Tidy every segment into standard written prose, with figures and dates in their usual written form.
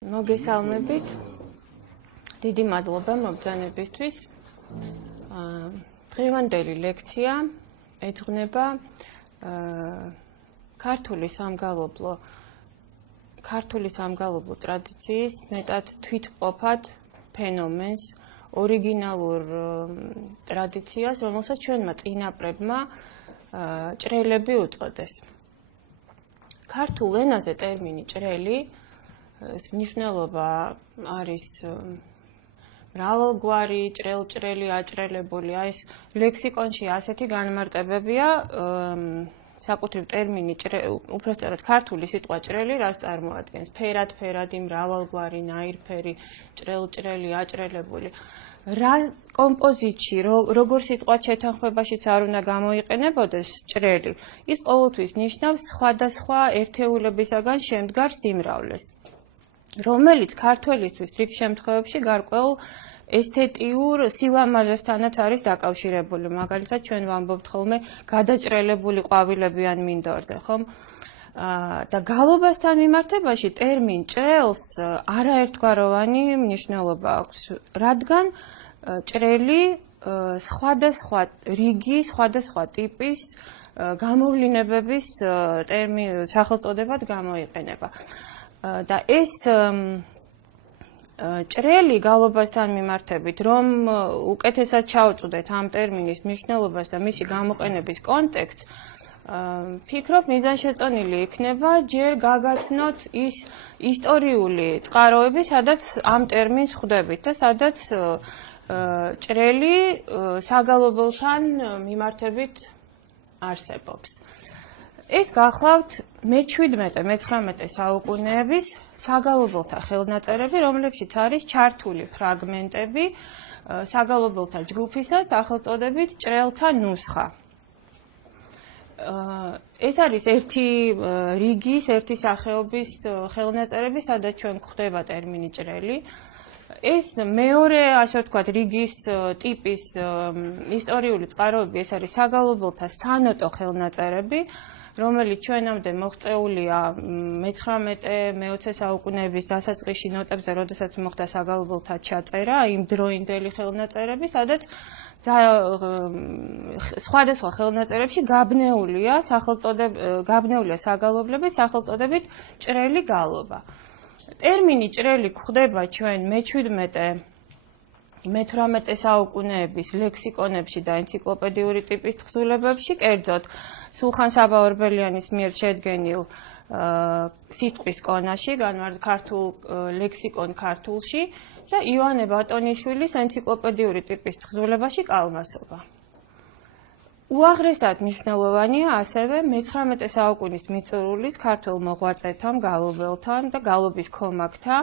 მოგესალმებით. დიდი მადლობა მობრძანებისთვის. დღევანდელი ლექცია ეძღვნება ქართული სამგალობლო ტრადიციის მეტად თვითმყოფად ფენომენს, ორიგინალურ ტრადიციას, რომელსაც ჩვენმა წინაპრებმა ჭრელები უწოდეს. ქართულ ენაზე ტერმინი ჭრელი მნიშვნელობა არის მრავალგვარი, ჭრელი, აჭრელებული, ეს ლექსიკონში ასეთი განმარტებებია, საკუთრივ ტერმინი უпроსტად ქართული სიტყვა ჭრელი რას წარმოადგენს? ფერადი, მრავალგვარი, ნაირფერი, ჭრელი, აჭრელებული. რა კომპოზიტში, როგორ სიტყვათ შეთანხმებაშიც არ უნდა გამოიყენებოდეს ჭრელი, ის ყოველთვის ნიშნავს სხვადასხვა ერთეულებისაგან შემდგარ სიმრავლეს, რომელიც ქართველისთვის რიგ შემთხვევებში გარკვეულ ესთეტიურ სილამაზესთანაც არის დაკავშირებული. მაგალითად, ჩვენ ვამბობთ ხოლმე გადაჭრელებული ყვავილები ან მინდორზე, ხომ? და გალობასთან მიმართებაში ტერმინ ჭრელს არაერთგვაროვანი მნიშვნელობა აქვს, რადგან ჭრელი სხვადასხვა რიგი, სხვადასხვა ტიპის გამოვლინებების სახელწოდებად გამოიყენება. და ეს ჭრელი გალობასთან მიმართებით, რომ უკეთესად ჩავწვდეთ ამ ტერმინის მნიშვნელობას და მისი გამოყენების კონტექსტს, ფიქრობ მიზანშეწონილი იქნება ჯერ გაგაცნოთ ის ისტორიული წყაროები, სადაც ამ ტერმინს ხვდებით და სადაც ჭრელი საგალობელთან მიმართებით არსებობს. ეს გახლავთ მე-17-მე-19 საუკუნეების საგალობელთა ხელნაწერები, რომლებშიც არის ჩართული ფრაგმენტები საგალობელთა ჯგუფისა სახელწოდებით ჭრელთა ნუსხა. ეს არის ერთი რიგის, ერთი სახეობის ხელნაწერები, სადაც ჩვენ გვხვდება ტერმინი ჭრელი. ეს მეორე, ასე ვთქვათ, რიგის ტიპის ისტორიული წყაროები, ეს არის საგალობელთა სანოტო ხელნაწერები, რომელიც ჩვენამდე მოღწეულია მე-19-მე-20 საუკუნეების დასაწყისში ნოტებზე, როდესაც მოხდა საგალობელთა ჩაწერა, იმ დროინდელი ხელნაწერები, სადაც სხვადასხვა ხელნაწერებში გაბნეულია საგალობლების სახელწოდებით ჭრელი გალობა. ტერმინი ჭრელი გვხვდება ჩვენ მე-17-მე-18 საუკუნეების ლექსიკონებში და ენციკლოპედიური ტიპის თხზულებებში, კერძოდ სულხან-საბა ორბელიანის მიერ შედგენილ სიტყვის კონაში, ქართულ ლექსიკონ ქართულში და ივანე ბატონიშვილის ენციკლოპედიური ტიპის თხზულებაში კალმასობა. უაღრესად მნიშვნელოვანია ასევე მე-19 საუკუნის მიწურულის ქართველ მოღვაწეთა, გალობელთან და გალობის ქომაგთა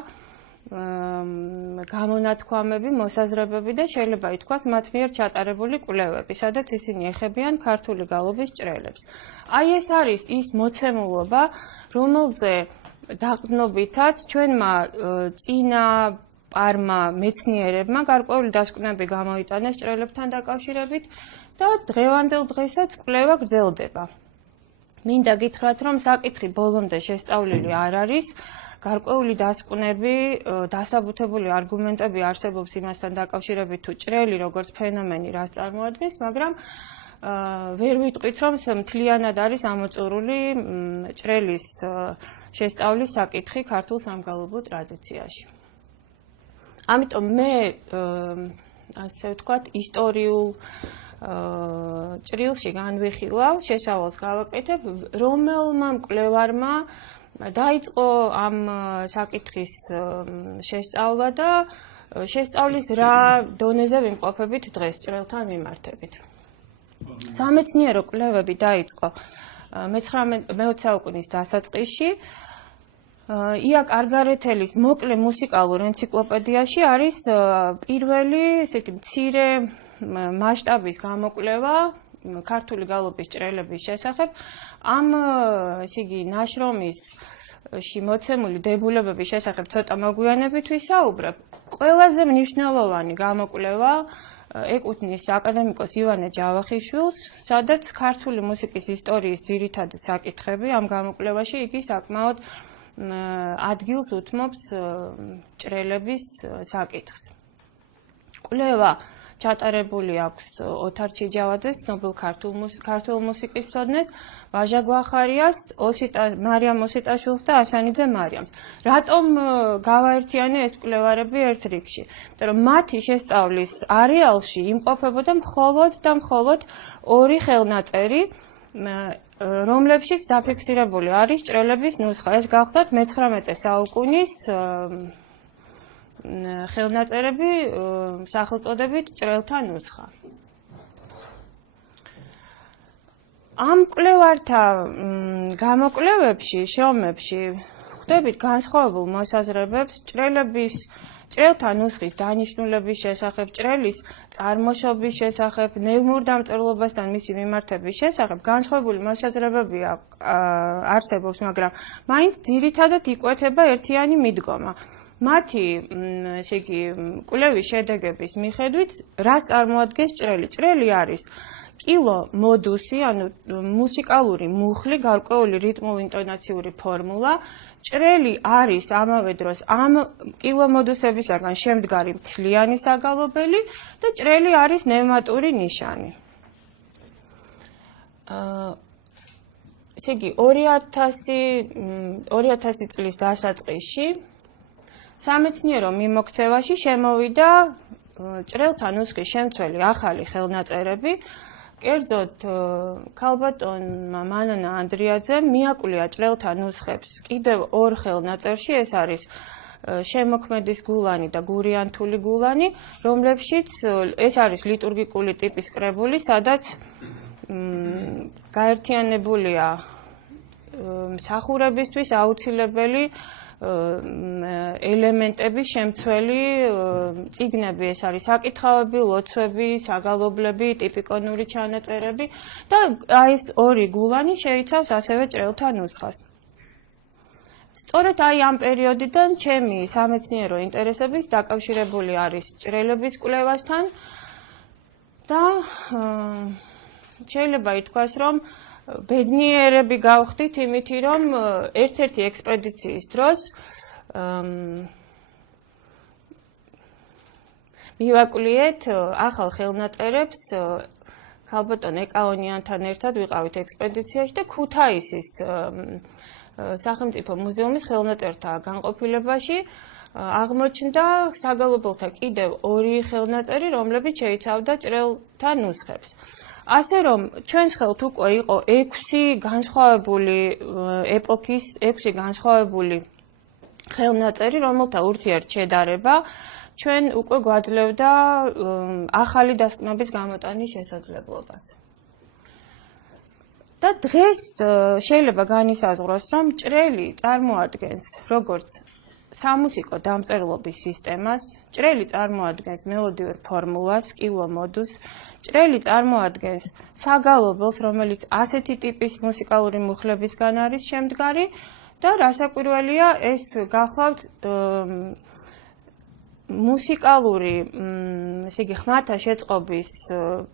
გამონათქვამები, მოსაზრებები და შეიძლება ითქვას მათ მიერ ჩატარებული კვლევები, სადაც ისინი ეხებიან ქართული გალობის ჭრელებს. აი ეს არის ის მოცემულობა, რომელზე დაყრდნობითაც ჩვენმა წინა პარმა მეცნიერებმა გარკვეული დასკვნები გამოიტანეს ჭრელებთან დაკავშირებით და დღევანდელ დღესაც კვლევა გრძელდება. მინდა გითხრათ, რომ საკითხი ბოლომდე შესწავლილი არ არის, გარკვეული დასკვნები, დასაბუთებული არგუმენტები არსებობს იმასთან დაკავშირებით, თუ ჭრელი როგორც ფენომენი რას წარმოადგენს, მაგრამ ვერ ვიტყვით, რომ მთლიანად არის ამოწურული ჭრელის შესწავლის საკითხი ქართულ სამგალობლო ტრადიციაში. ამიტომ მე, ასე ვთქვათ, ისტორიულ ჭრილში განვიხილავ, შესავალს გავაკეთებ, რომელმა მკვლევარმა დაიწყო ამ საკითხის შესწავლა და შესწავლის რა დონეზე ვიმყოფებით დღეს ჭრელთან მიმართებით. სამეცნიერო კვლევები დაიწყო მე-20 საუკუნის დასაწყისში. იაკ არგარეთელის მოკლე მუსიკალურ ენციკლოპედიაში არის პირველი ესეთი მცირე მასშტაბის გამოკვლევა ქართული გალობის ჭრელების შესახებ. ამ ნაშრომისში მოცემული დებულებების შესახებ ცოტა მოგვიანებით ვისაუბრებ. ყველაზე მნიშვნელოვანი გამოკვლევა ეკუთვნის აკადემიკოს ივანე ჯავახიშვილს, სადაც ქართული მუსიკის ისტორიის ძირითადი საკითხები ამ გამოკვლევაში იგი საკმაოდ ადგილს უთმობს ჭრელების საკითხს. კვლევა ჩატარებული აქვს ოთარ ჩიჯავაძეს, ცნობილ ქართულ მუსიკის მცოდნეს, ვაჟა გვახარიას, მარიამ ოსიტაშვილს და ასანიძე მარიამს. რატომ გავაერთიანე ეს კვლევარები ერთ რიგში? იმიტომ რომ მათი შესწავლის არეალში იმყოფებოდა მხოლოდ და მხოლოდ ორი ხელნაწერი, რომლებშიც დაფიქსირებული არის ჭრელების ნუსხა. ეს გახლდათ მე-19 საუკუნის ხელნაწერები სახელწოდებით ჭრელთა ნუსხა. ამ კვლევართა გამოკვლევებში, შრომებში ხვდებით განსხვავებულ მოსაზრებებს ჭრელთა ნუსხის დანიშნულების შესახებ, ჭრელის წარმოშობის შესახებ, ნევნურდამწერლობასთან მისი მიმართების შესახებ განსხვავებული მოსაზრებები არსებობს, მაგრამ მაინც ძირითადად იკვეთება ერთიანი მიდგომა. მათი, ესე იგი, კვლევის შედეგების მიხედვით, რას წარმოადგენს ჭრელი? ჭრელი არის კილო მოდუსი, ანუ მუსიკალური მუხლი, გარკვეული რიტმულ-ინტონაციური ფორმულა. ჭრელი არის ამავე დროს ამ კილო მოდუსებისაგან შემდგარი მთლიანი საგალობელი და ჭრელი არის ნევმატური ნიშანი. ესე იგი, 2000 წლის დასაწყისში სამეცნიერო მიმოქცევაში შემოვიდა ჭრელთა ნუსხის შემცველი ახალი ხელნაწერები. კერძოდ, ქალბატონმა მანანა ანდრიაძემ მიაკვლია ჭრელთა ნუსხებს კიდევ ორ ხელნაწერში, ეს არის შემოქმედის გულანი და გურიანთული გულანი, რომლებშიც ეს არის ლიტურგიკული ტიპის კრებული, სადაც გაერთიანებულია მსახურებისთვის აუცილებელი ელემენტების შემცველი წიგნები, ეს არის საკითხავები, ლოცვები, საგალობლები, ტიპიკონური ჩანაწერები და ეს ორი გულანი შეიცავს ასევე ჭრელთა ნუსხას. სწორედ ამ პერიოდიდან ჩემი სამეცნიერო ინტერესები დაკავშირებული არის ჭრელების კვლევასთან და შეიძლება ითქვას, რომ ბედნიერები გავხდით იმითი, რომ ერთ-ერთი ექსპედიციის დროს მივაკვლიეთ ახალ ხელნაწერებს ქალბატონ ეკაონიანთან ერთად ვიყავით ექსპედიციაში და ქუთაისის სახელმწიფო მუზეუმის ხელნაწერთა განყოფილებაში აღმოჩნდა საგალობელთა კიდევ ორი ხელნაწერი, რომლებიც შეიცავდა ჭრელთა ნუსხებს. ასე რომ ჩვენს ხელთ უკვე იყო 6 განსხვავებული ეპოქის, 6 განსხვავებული ხელნაწერი, რომელთა ურთიერთშედარება ჩვენ უკვე გვაძლევდა ახალი დასკვნების გამოტანის შესაძლებლობას. და დღეს შეიძლება განისაზღვროს, რომ ჭრელი წარმოადგენს როგორც სამუსიკო დამწერლობის სისტემას, ჭრელი წარმოადგენს მელოდიურ ფორმულას, კილო მოდუსს, ჭრელი წარმოადგენს საგალობელს, რომელიც ასეთი ტიპის მუსიკალური მუხლებისგან არის შემდგარი და რასაკვირველია, ეს გახლავთ მუსიკალური, ესე იგი, ხმათა შეწყობის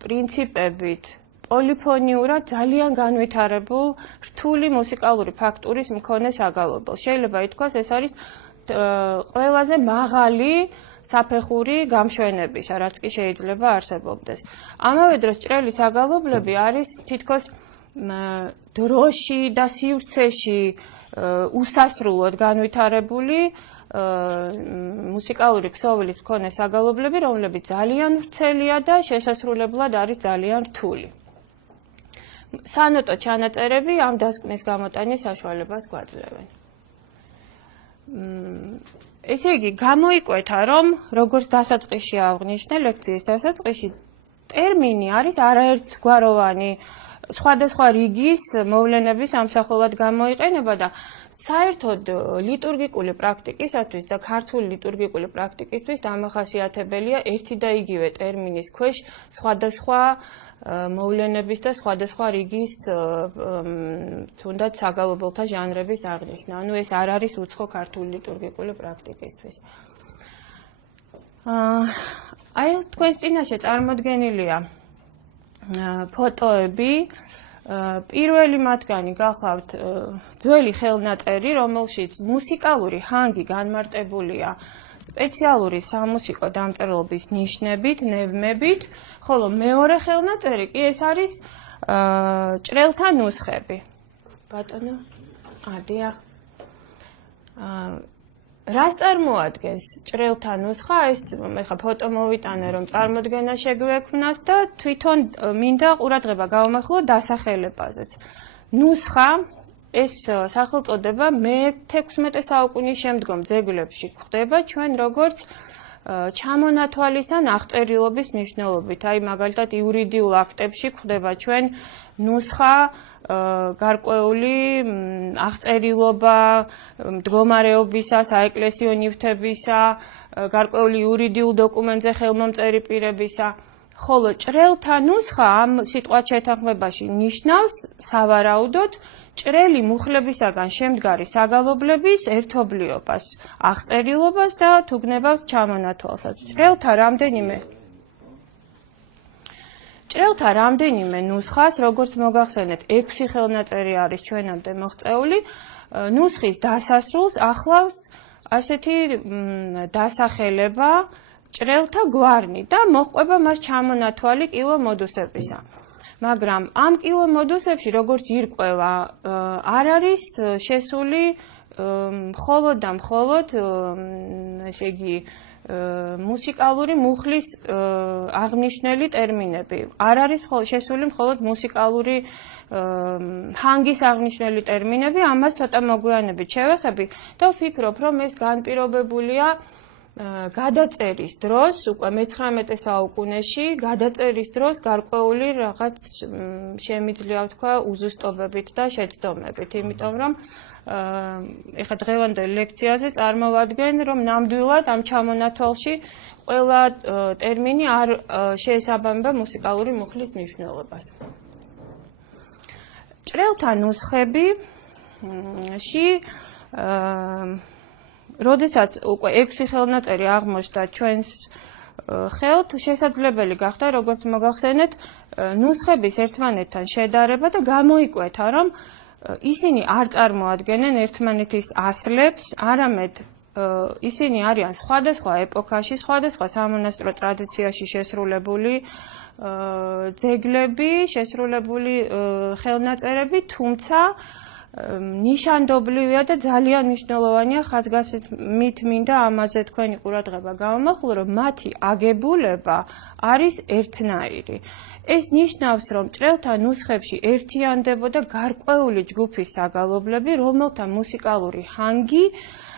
პრინციპებით პოლიფონიურად ძალიან განვითარებულ რთული მუსიკალური ფაქტურის მქონე საგალობელს. შეიძლება ითქვას, ეს არის ყველაზე მაღალი საფეხური გამშვენებისა, რაც კი შეიძლება არსებობდეს. ამავე დროს ჭრელი საგალობლები არის თითქოს დროში და სივრცეში უსასრულოდ განვითარებული მუსიკალური ქსოვილის მქონე საგალობლები, რომლებიც ძალიან ვრცელია და შესასრულებლად არის ძალიან რთული. სანოტო ჩანაწერები ამ დასკვნის გამოტანის საშუალებას გვაძლევენ. ესე იგი, გამოიკვეთა, რომ როგორც დასაწყისში აღვნიშნე, ლექციის დასაწყისში, ტერმინი არის არაერთგვაროვანი, სხვადასხვა რიგის მოვლენების ამსახველად გამოიყენება და საერთოდ ლიტურგიკული პრაქტიკისათვის და ქართული ლიტურგიკული პრაქტიკისთვის დამახასიათებელია ერთი და იგივე ტერმინის ქვეშ სხვადასხვა მოვლენების და სხვადასხვა რიგის თუნდაც საგალობელთა ჟანრების აღნიშვნა. ანუ ეს არ არის უცხო ქართული ლიტურგიკული პრაქტიკისთვის. აი თქვენს წინაშე წარმოდგენილია ფოტოები პირველი მათგანი გახლავთ ძველი ხელნაწერი, რომელშიც მუსიკალური ჰანგი განმარტებულია სპეციალური სამუსიკო დამწერლობის ნიშნებით, ნებმებით, ხოლო მეორე ხელნაწერი კი ეს არის ჭრელთა ნუსხები. ბატონო, დიახ. რას წარმოადგენს ჭრელთა ნუსხა? ეს ეხლა ფოტო მოვიტანე, რომ წარმოდგენა შეგვექმნას და თვითონ მინდა ყურადღება გავამახვილოთ დასახელებაზეც. ნუსხა ეს სახელწოდება მე-16 საუკუნის შემდგომ ძეგლებში გვხვდება ჩვენ როგორც ჩამონათვალის ან აღწერილობის მნიშვნელობით. აი მაგალითად იურიდიულ აქტებში გვხვდება ჩვენ ნუსხა, გარკვეული აღწერილობა მდგომარეობისა, საეკლესიო ნივთებისა, გარკვეული იურიდიულ დოკუმენტზე ხელმომწერი პირებისა. ხოლო ჭრელთა ნუსხა ამ სიტყვათ შეთანხმებაში ნიშნავს სავარაუდოდ ჭრელი მუხლებისაგან შემდგარი საგალობლების ერთობლიობას, აღწერილობას და თუ გნებავთ ჩამონათვალსაც. ჭრელთა რამდენიმე ნუსხას, როგორც მოგახსენეთ, 6 ხელნაწერი არის ჩვენამდე მოღწეული. ნუსხის დასასრულს ახლავს ასეთი დასახელება ჭრელთა გვარნი და მოჰყვება მას ჩამონათვალი კილომოდუსებისა. მაგრამ ამ კილომოდუსებში, როგორც ირკვევა, არ არის შესული მხოლოდ და მხოლოდ ესე იგი მუსიკალური მუხლის აღნიშნელი ტერმინები. არ არის შესული მხოლოდ მუსიკალური ჰანგის აღნიშნელი ტერმინები, ამას ცოტა მოგვიანებით შევეხები და ვფიქრობ, რომ ეს განპირობებულია გადაწერის დროს, უკვე მე-19 საუკუნეში, გადაწერის დროს გარკვეული რაღაც შემიძლია ვთქვა უზუსტობებით და შეცდომებით, იმიტომ რომ ეხლა დღევანდელ ლექციაზე წარმოვადგენ, რომ ნამდვილად ამ ჩამონათვალში ყველა ტერმინი არ შეესაბამება მუსიკალური მუხლის მნიშვნელობას. ჭრელთა ნუსხებში როდესაც უკვე 6 ხელნაწერი აღმოჩნდა ჩვენს ხელთ, შესაძლებელი გახდა, როგორც მოგახსენეთ, ნუსხების ერთმანეთთან შედარება და გამოიკვეთა, რომ ისინი არ წარმოადგენენ ერთმანეთის ასლებს, არამედ ისინი არიან სხვადასხვა ეპოქაში, სხვადასხვა სამონასტრო ტრადიციაში შესრულებული ძეგლები, შესრულებული ხელნაწერები, თუმცა ნიშანდობლივია და ძალიან მნიშვნელოვანია ხაზგასმით მინდა ამაზე თქვენი ყურადღება გავამახვილო, რომ მათი აგებულება არის ერთნაირი. ეს ნიშნავს, რომ ჭრელთა ნუსხებში ერთიანდებოდა გარკვეული ჯგუფის საგალობლები, რომელთა მუსიკალური ჰანგი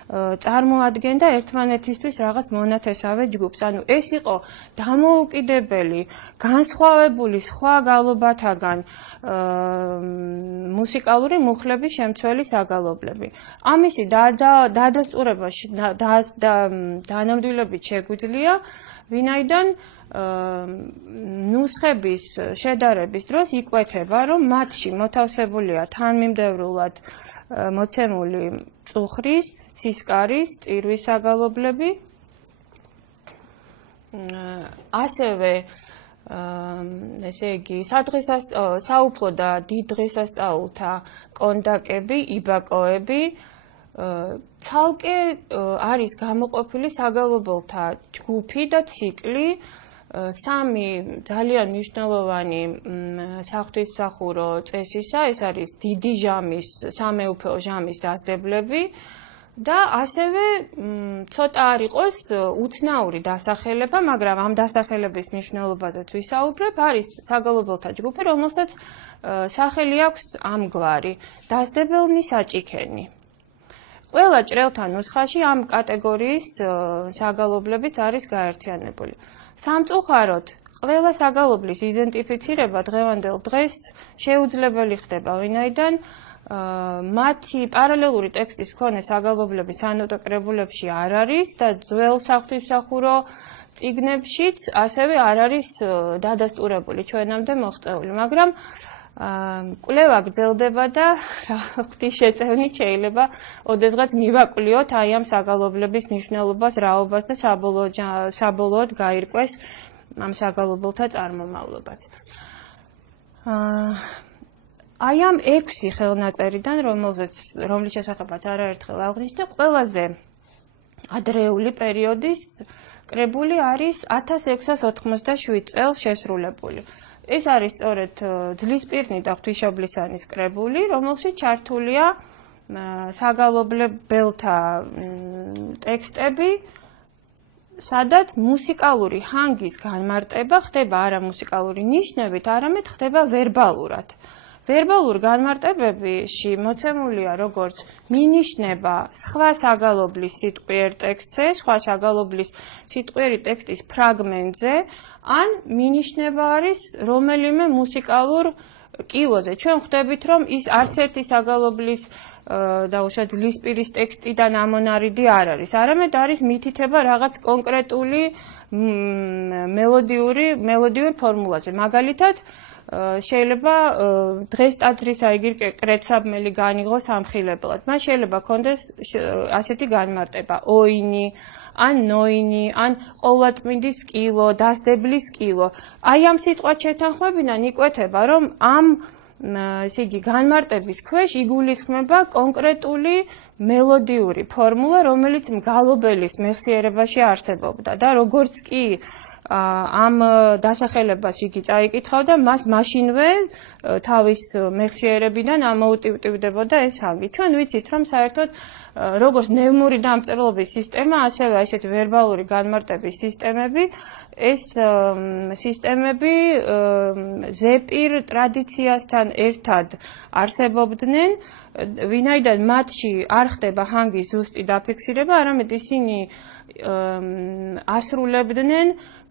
წარმოადგენდა ერთმანეთისთვის რაღაც მონათესავე ჯგუფს. ანუ ეს იყო დამოუკიდებელი, განსხვავებული სხვა გალობათაგან მუსიკალური მუხლების შემცველი საგალობლები. ამისი დადასტურებაში დანამდვილებით შეგვიძლია, ვინაიდან ნუსხების შედარების დროს იკვეთება, რომ მათში მოთავსებულია თანმიმდევრულად მოცემული წუხრის, ცისკარის, წირვის საგალობლები, ასევე ესე იგი საუფლო და დიდ დღესასწაულთა კონდაკები, იბაკოები, ცალკე არის გამოყოფილი საგალობელთა ჯგუფი და ციკლი, სამი ძალიან მნიშვნელოვანი საღვთისმსახურო წესისა, ეს არის დიდი ჟამის, სამეუფეო ჟამის დასდებლები და ასევე ცოტა არ იყოს უცნაური დასახელება, მაგრამ ამ დასახელების მნიშვნელობაზეც ვისაუბრებ, არის საგალობელთა ჯგუფი, რომელსაც სახელი აქვს ამგვარი, დასდებელნი საჭიქენი. ყველა ჭრელთა ნუსხაში ამ კატეგორიის საგალობლებიც არის გაერთიანებული. სამწუხაროდ, ყველა საგალობლის იდენტიფიცირება დღევანდელ დღეს შეუძლებელი ხდება, ვინაიდან მათი პარალელური ტექსტის მქონე საგალობლები სანოტო კრებულებში არ არის და ძველ საღვთისმსახურო წიგნებშიც ასევე არ არის დადასტურებული ჩვენამდე მოღწეული, მაგრამ კვლევა გრძელდება და ღვთის შეწევნით შეიძლება ოდესღაც მივაკვლიოთ აი ამ საგალობლების მნიშვნელობას, რაობას და საბოლოოდ გაირკვეს ამ საგალობელთა წარმომავლობაც. აი ამ 6 ხელნაწერიდან, რომლის შესახებაც არაერთხელ აღვნიშნე, ყველაზე ადრეული პერიოდის კრებული არის 1687 წელს შესრულებული. ეს არის სწორედ ძლისპირნი და ღვთისმშობლისანის კრებული, რომელშიც ჩართულია საგალობლებელთა ტექსტები, სადაც მუსიკალური ჰანგის განმარტება ხდება არა მუსიკალური ნიშნებით, არამედ ხდება ვერბალურად. ვერბალურ განმარტებებში მოცემულია როგორც მინიშნება სხვა საგალობლის სიტყვიერ ტექსტზე, სხვა საგალობლის სიტყვიერი ტექსტის ფრაგმენტზე, ან მინიშნება არის რომელიმე მუსიკალურ კილოზე. ჩვენ ხვდებით, რომ ის არც ერთი საგალობლის დაუშვათ ძლისპირის ტექსტიდან ამონარიდი არ არის, არამედ არის მითითება რაღაც კონკრეტული მელოდიურ ფორმულაზე. მაგალითად, შეიძლება დღეს ტაძრისა იგივე კრეცაბმელი განიღოს ამხილებლად. მას შეიძლება კონდეს ასეთი განმარტება: ოინი, ან ნოინი, ან ყოვლადწმინდის კილო, დასდებლის კილო. აი ამ სიტყვას შეთანხმებიდან იკვეთება, რომ ამ ესე იგი განმარტების ქვეშ იგულისხმება კონკრეტული მელოდიური ფორმულა, რომელიც მგალობელის მეხსიერებაში არსებობდა და როგორც კი ამ დასახელებას იგი წაიკითხავდა, მას მაშინვე თავის მეხსიერებიდან ამოუტივტივდებოდა ეს ჰანგი. ჩვენ ვიცით, რომ საერთოდ როგორც ნევნური დამწერლობის სისტემა, ასევე ესეთი ვერბალური განმარტების სისტემები, ეს სისტემები ზეპირ ტრადიციასთან ერთად არსებობდნენ, ვინაიდან მათში არ ხდება ჰანგის ზუსტი დაფიქსირება, არამედ ისინი ასრულებდნენ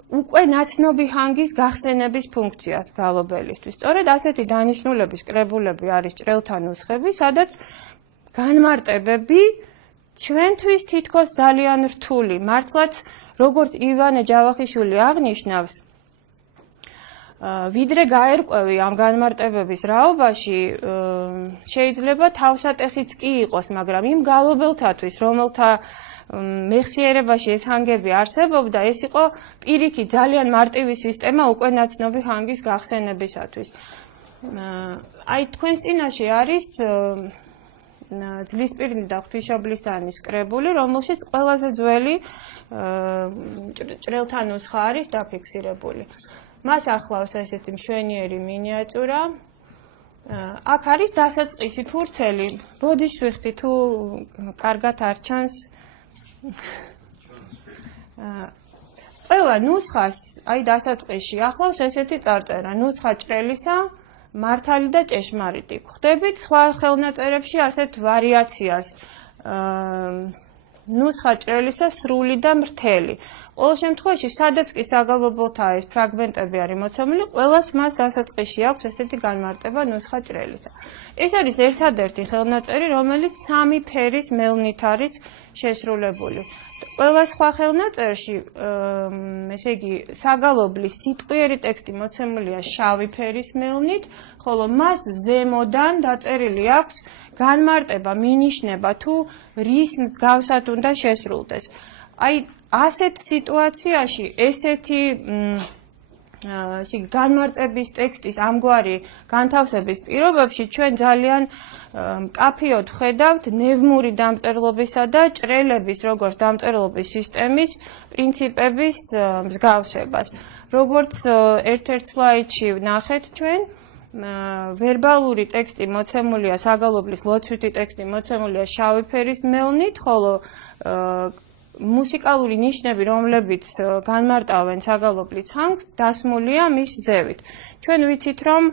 უკვე ნაცნობი ჰანგის გახსენების ფუნქციას მგალობელისთვის. სწორედ ასეთი დანიშნულების კრებულები არის ჭრელთა ნუსხები, სადაც განმარტებები ჩვენთვის თითქოს ძალიან რთული, მართლაც როგორც ივანე ჯავახიშვილი აღნიშნავს, ვიდრე გაერკვევი ამ განმარტებების რაობაში, შეიძლება თავსატეხიც კი იყოს, მაგრამ იმ მგალობელთათვის, რომელთა მეხსიერებაში ეს ჰანგები არსებობდა, ეს იყო პირიქით ძალიან მარტივი სისტემა უკვე ნაცნობი ჰანგის გახსენებისათვის. აი თქვენს წინაშე არის ძლისპირნი და ღვთისმშობლისანის კრებული, რომელშიც ყველაზე ძველი ჭრელთა ნუსხა არის დაფიქსირებული. მას ახლავს ესეთი მშვენიერი მინიატურა. აქ არის დასაწყისი ფურცელი. ბოდიში ვიხდი თუ კარგად არ ჩანს. ყველა ნუსხას აი დასაწყისში ახლავს ესეთი წარწერა: ნუსხა ჭრელისა, მართალი და ჭეშმარიტი. ხვდებით სხვა ხელნაწერებში ასეთ ვარიაციას: ნუსხა ჭრელისა, სრული და მრთელი. ყოველ შემთხვევაში, სადაც კი საგალობელთა ეს ფრაგმენტები არის მოცემული, ყველას მას დასაწყისში აქვს ესეთი განმარტება ნუსხა ჭრელისა. ეს არის ერთადერთი ხელნაწერი, რომელიც 3 ფერის მელნით არის შესრულებული. ყველა სხვა ხელნაწერში, ესე იგი, საგალობლის სიტყვიერი ტექსტი მოცემულია შავი ფერის მელნით, ხოლო მას ზემოდან დაწერილი აქვს განმარტება, მინიშნება თუ რის მსგავსად უნდა შესრულდეს. აი, ასეთ სიტუაციაში ესეთი განმარტების ტექსტის ამგვარი განთავსების პირობებში ჩვენ ძალიან მკაფიოდ ხედავთ ნევნური დამწერლობისა და ჭრელების როგორც დამწერლობის სისტემის პრინციპების მსგავსებას. როგორც ერთ-ერთ სლაიდში ვნახეთ ჩვენ, ვერბალური ტექსტი მოცემულია, საგალობლის ლოცვითი ტექსტი მოცემულია შავი ფერის მელნით, ხოლო მუსიკალური ნიშნები, რომლებიც განმარტავენ საგალობლის ჰანგს, დასმულია მის ზევით. ჩვენ ვიცით, რომ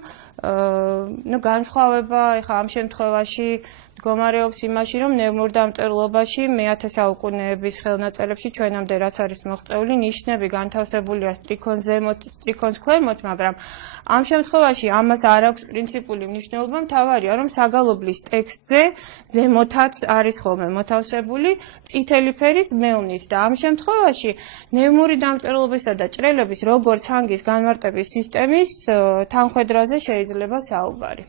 განსხვავება ეხა ამ შემთხვევაში მდგომარეობს იმაში, რომ ნევნურ დამწერლობაში მე-10 საუკუნეების ხელნაწერებში ჩვენამდე რაც არის მოღწეული, ნიშნები განთავსებულია სტრიქონს ზემოთ, სტრიქონს ქვემოთ, მაგრამ ამ შემთხვევაში ამას არ აქვს პრინციპული მნიშვნელობა, მთავარია, რომ საგალობლის ტექსტზე ზემოთაც არის ხოლმე მოთავსებული წითელი ფერის მელნით და ამ შემთხვევაში ნევნური დამწერლობისა და ჭრელების როგორც ჰანგის განმარტების სისტემის თანხვედრაზე შეიძლება საუბარი.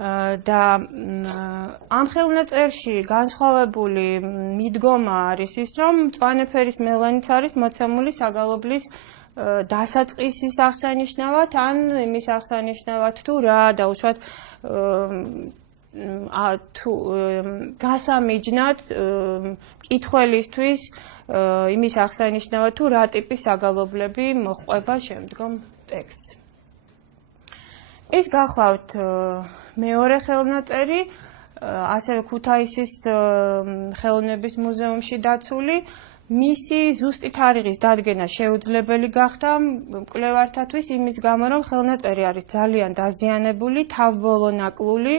და ამ ხელნაწერში განსხვავებული მიდგომა არის ის, რომ მწვანე ფერის მელანიც არის მოცემული საგალობლის დასაწყისის აღსანიშნავად ან იმის აღსანიშნავად თუ რა დაუშვათ თუ გასამიჯნად კითხველისთვის იმის აღსანიშნავად თუ რა ტიპის საგალობლები მოჰყვება შემდგომ ტექსტს. ეს გახლავთ მეორე ხელნაწერი, ასევე ქუთაისის ხელოვნების მუზეუმში დაცული. მისი ზუსტი თარიღის დადგენა შეუძლებელი გახდა მკვლევართათვის იმის გამო, რომ ხელნაწერი არის ძალიან დაზიანებული, თავბოლონაკლული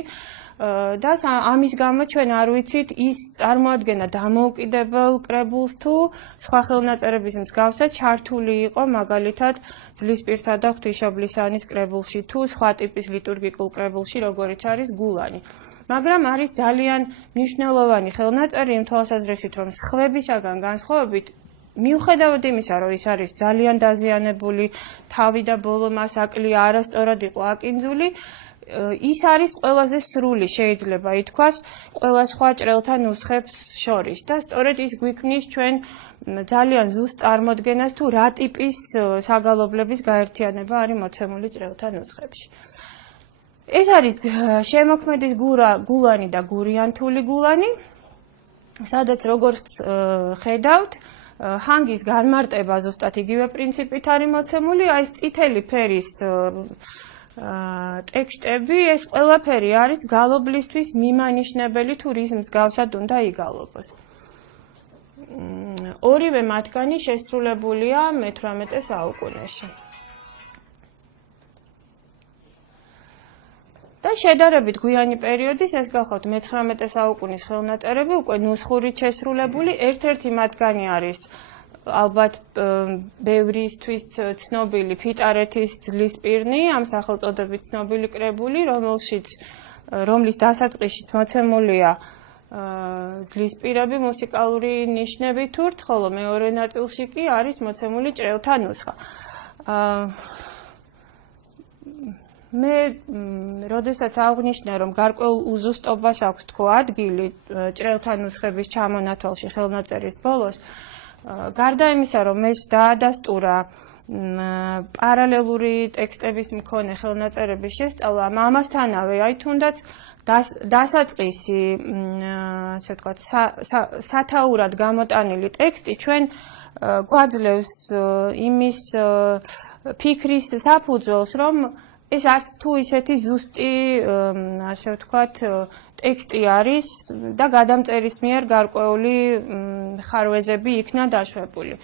და ამის გამო ჩვენ არ ვიცით ის წარმოადგენა დამოუკიდებელ კრებულს თუ სხვა ხელნაწერების მსგავსად ჩართული იყო მაგალითად ძლისპირთა და ღვთისმშობლისანის კრებულში თუ სხვა ტიპის ლიტურგიკულ კრებულში, როგორიც არის გულანი. მაგრამ არის ძალიან მნიშვნელოვანი ხელნაწერი იმ თვალსაზრისით, რომ სხვებისაგან განსხვავებით, მიუხედავად იმისა, რომ ის არის ძალიან დაზიანებული, თავი და ბოლო მას აკლია არასწორად იყო აკინძული, ის არის ყველაზე სრული, შეიძლება ითქვას, ყველა სხვა ჭრელთა ნუსხებს შორის და სწორედ ის გვიქმნის ჩვენ ძალიან ზუსტ წარმოდგენას თუ რა ტიპის საგალობლების გაერთიანება არის მოცემული ჭრელთა ნუსხებში. ეს არის შემოქმედის გულანი და გურიანთული გულანი, სადაც როგორც ხედავთ, ჰანგის განმარტება ზუსტად იგივე პრინციპით არის მოცემული, აი ეს წითელი ფერის ტექსტები, ეს ყველაფერი არის გალობლისთვის მიმანიშნებელი თუ რის მსგავსად უნდა იგალობოს. ორივე მათგანი შესრულებულია მე-18 საუკუნეში. და შედარებით გვიანი პერიოდის, ეს გახლავთ მე-19 საუკუნის ხელნაწერები, უკვე ნუსხურით შესრულებული, ერთ-ერთი მათგანი არის ალბათ ბევრისთვის ცნობილი ფიტარეთის ძლისპირნი, ამ სახელწოდებით ცნობილი კრებული, რომლის დასაწყისშიც მოცემულია ძლისპირები მუსიკალური ნიშნებით თურთ, ხოლო მეორე ნაწილში კი არის მოცემული ჭრელთა ნუსხა. მე როდესაც აღვნიშნე, რომ გარკვეულ უზუსტობას აქვს თქო ადგილი ჭრელთა ნუსხების ჩამონათვალში ხელნაწერის ბოლოს, გარდა იმისა, რომ ეს დაადასტურა პარალელური ტექსტების მქონე ხელნაწერების შესწავლა, ამასთანავე, აი თუნდაც დასაწყისი, ასე ვთქვათ, სათაურად გამოტანილი ტექსტი ჩვენ გვაძლევს იმის ფიქრის საფუძველს, რომ ეს არც თუ ისეთი ზუსტი, ასე ვთქვათ, ტექსტი არის და გადამწერის მიერ გარკვეული ხარვეზები იქნა დაშვებული.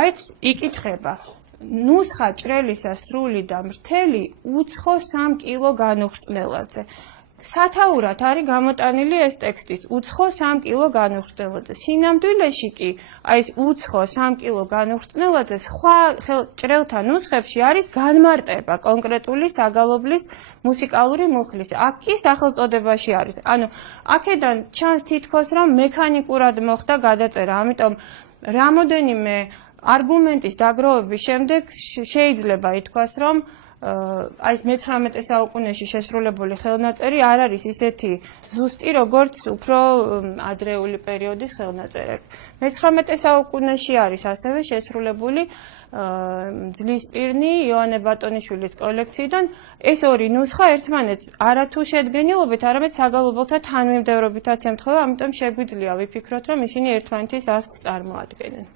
აი იკითხება, ნუსხა ჭრელისა სრული და მრთელი უცხო 3 კილო განუხრწნელადზე. სათაურად არის გამოტანილი ეს ტექსტიც უცხო 3 კილო განუხრწნელადზე. სინამდვილეში კი აი ეს უცხო 3 კილო განუხრწნელადზე სხვა ჭრელთა ნუსხებში არის განმარტება კონკრეტული საგალობლის მუსიკალური მუხლის. აქ კი სახელწოდებაში არის. ანუ აქედან ჩანს თითქოს რომ მექანიკურად მოხდა გადაწერა. ამიტომ რამოდენიმე არგუმენტის დაგროვების შემდეგ შეიძლება ითქვას, რომ აი ეს მე-19 საუკუნეში შესრულებული ხელნაწერი არ არის ისეთი ზუსტი, როგორც უფრო ადრეული პერიოდის ხელნაწერები. მე-19 საუკუნეში არის ასევე შესრულებული ძლისპირნი იოანე ბატონიშვილის კოლექციიდან. ეს ორი ნუსხა ერთმანეთს არათუ შედგენილობით, არამედ საგალობელთა თანმიმდევრობითაც ემთხვევა, ამიტომ შეგვიძლია ვიფიქროთ, რომ ისინი ერთმანეთის ასლს წარმოადგენენ.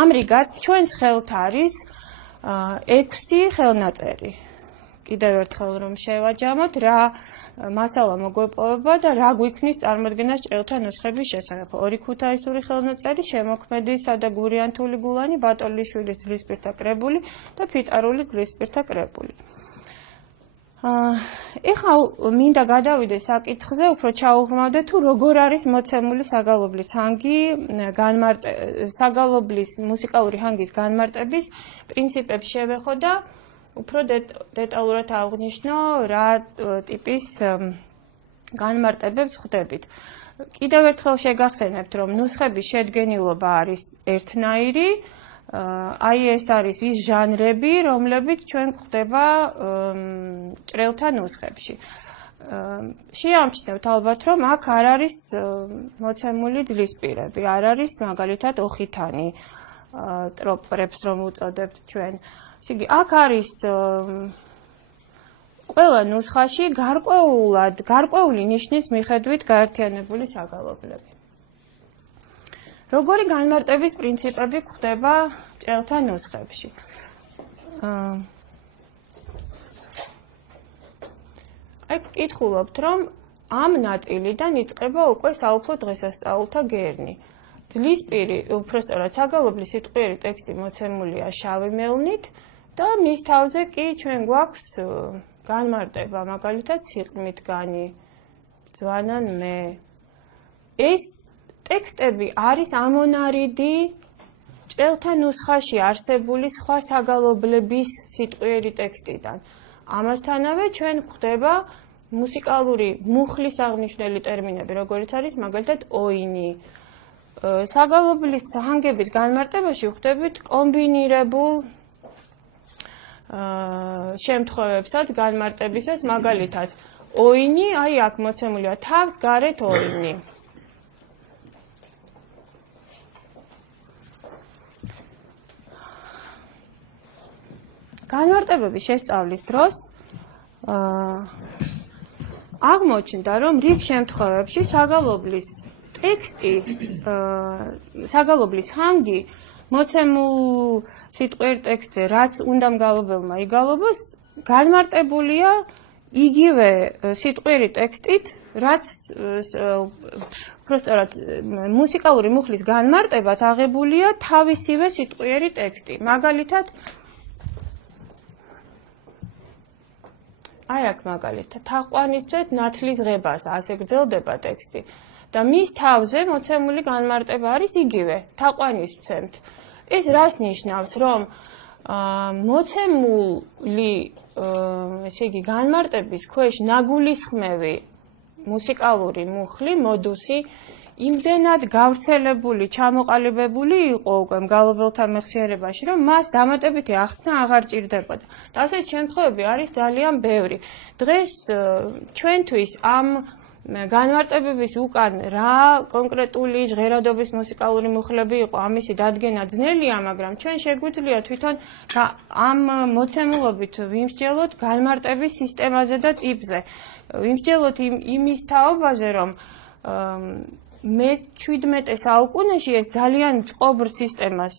ამრიგად, ჩვენს ხელთ არის 6 ხელნაწერი. კიდევ ერთხელ რომ შევაჯამოთ, რა მასალა მოგვეპოვება და რა გვიქმნის წარმოდგენას ჭრელთა ნუსხების შესახებ. 2 ქუთაისური ხელნაწერი, შემოქმედისა და გურიანთული გულანი, ბატონიშვილის ძლისპირთა კრებული და ფიტარული ძლისპირთა კრებული. ეხლა მინდა გადავიდე საკითხზე, უფრო ჩაუღრმავდე თუ როგორ არის მოცემული საგალობლის ჰანგი, საგალობლის მუსიკალური ჰანგის განმარტების პრინციპებს შევეხო და უფრო დეტალურად აღვნიშნო, რა ტიპის განმარტებებს ხვდებით. კიდევ ერთხელ შეგახსენებთ, რომ ნუსხების შედგენილობა არის ერთნაირი, აი ეს არის ის ჟანრები, რომლებიც ჩვენ გვხვდება ჭრელთა ნუსხებში. შეამჩნევთ ალბათ, რომ აქ არ არის მოცემული ძლისპირები, არ არის მაგალითად ოხითანი, ტროპებს რომ უწოდებთ ჩვენ. ესე იგი, აქ არის ყველა ნუსხაში გარკვეული ნიშნის მიხედვით გაერთიანებული საგალობლები. როგორი განმარტების პრინციპები გვხვდება ჭრელთა ნუსხებში? აი, გკითხულობთ, რომ ამ ნაწილიდან იწყება უკვე საუფლო დღესასწაულთა გერნი. ძლისპირი, უпростоრად საგალობლის სიტყვიერი ტექსტი მოცემულია შავი მელნით და მის თავზე კი ჩვენ გვაქვს განმარტება, მაგალითად სიყრმითგანი, ძვანან მე. ეს ტექსტები არის ამონარიდი ჭრელთა ნუსხაში არსებული სხვა საგალობლების სიტყვიერი ტექსტიდან. ამასთანავე ჩვენ გვხვდება მუსიკალური მუხლის აღნიშნული ტერმინები, როგორიც არის მაგალითად ოინი. საგალობლის ჰანგების განმარტებაში ვხვდებით კომბინირებულ შემთხვევებსაც განმარტებისას, მაგალითად ოინი, აი აქ მოცემულია თავს გარეთ ოინი. განმარტებების შესწავლის დროს აღმოჩნდა, რომ რიგ შემთხვევებში საგალობლის ტექსტი, საგალობლის ჰანგი მოცემულ სიტყვიერ ტექსტზე, რაც უნდა მგალობელმა იგალობოს, განმარტებულია იგივე სიტყვიერი ტექსტით, რაც უпростоრად მუსიკალური მუხლის განმარტებად აღებულია თავისივე სიტყვიერი ტექსტი. მაგალითად, აი აქ მაგალითად, თაყვანისთვეთ ნათლის ღებასა, ასე გრძელდება ტექსტი. და მის თავზე მოცემული განმარტება არის იგივე, თაყვანისცემთ. ეს რას ნიშნავს, რომ მოცემული, ესე იგი, განმარტების ქვეშ ნაგულისხმევი მუსიკალური მუხლი, მოდუსი, იმდენად გავრცელებული, ჩამოყალიბებული იყო უკვე მგალობელთა მეხსიერებაში, რომ მას დამატებითი ახსნა აღარ ჭირდებოდა. და ასეთი შემთხვევები არის ძალიან ბევრი. დღეს ჩვენთვის ამ განმარტებების უკან რა კონკრეტული ჟღერადობის მუსიკალური მუხლები იყო, ამისი დადგენა ძნელია, მაგრამ ჩვენ შეგვიძლია თვითონ ამ მოცემულობით ვიმსჯელოთ განმარტების სისტემაზე და ტიპზე. ვიმსჯელოთ იმის თაობაზე, რომ მე-17 საუკუნეში ეს ძალიან წყობრ სისტემას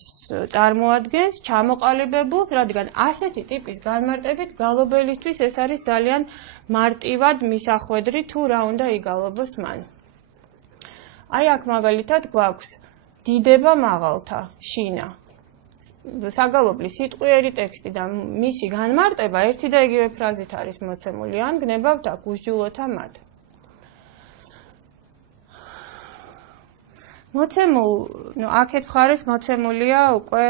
წარმოადგენს, ჩამოყალიბებულს, რადგან ასეთი ტიპის განმარტებით გალობელისთვის ეს არის ძალიან მარტივად მისახვედრი თუ რა უნდა იგალობოს მან. აი აქ მაგალითად გვაქვს დიდება მაღალთა, შინა. საგალობლის სიტყვიერი ტექსტი და მისი განმარტება ერთი და იგივე ფრაზით არის მოცემული, ან გნებავთ აქ უსჯულოთა მათ. აქეთ მხარეს მოცემულია უკვე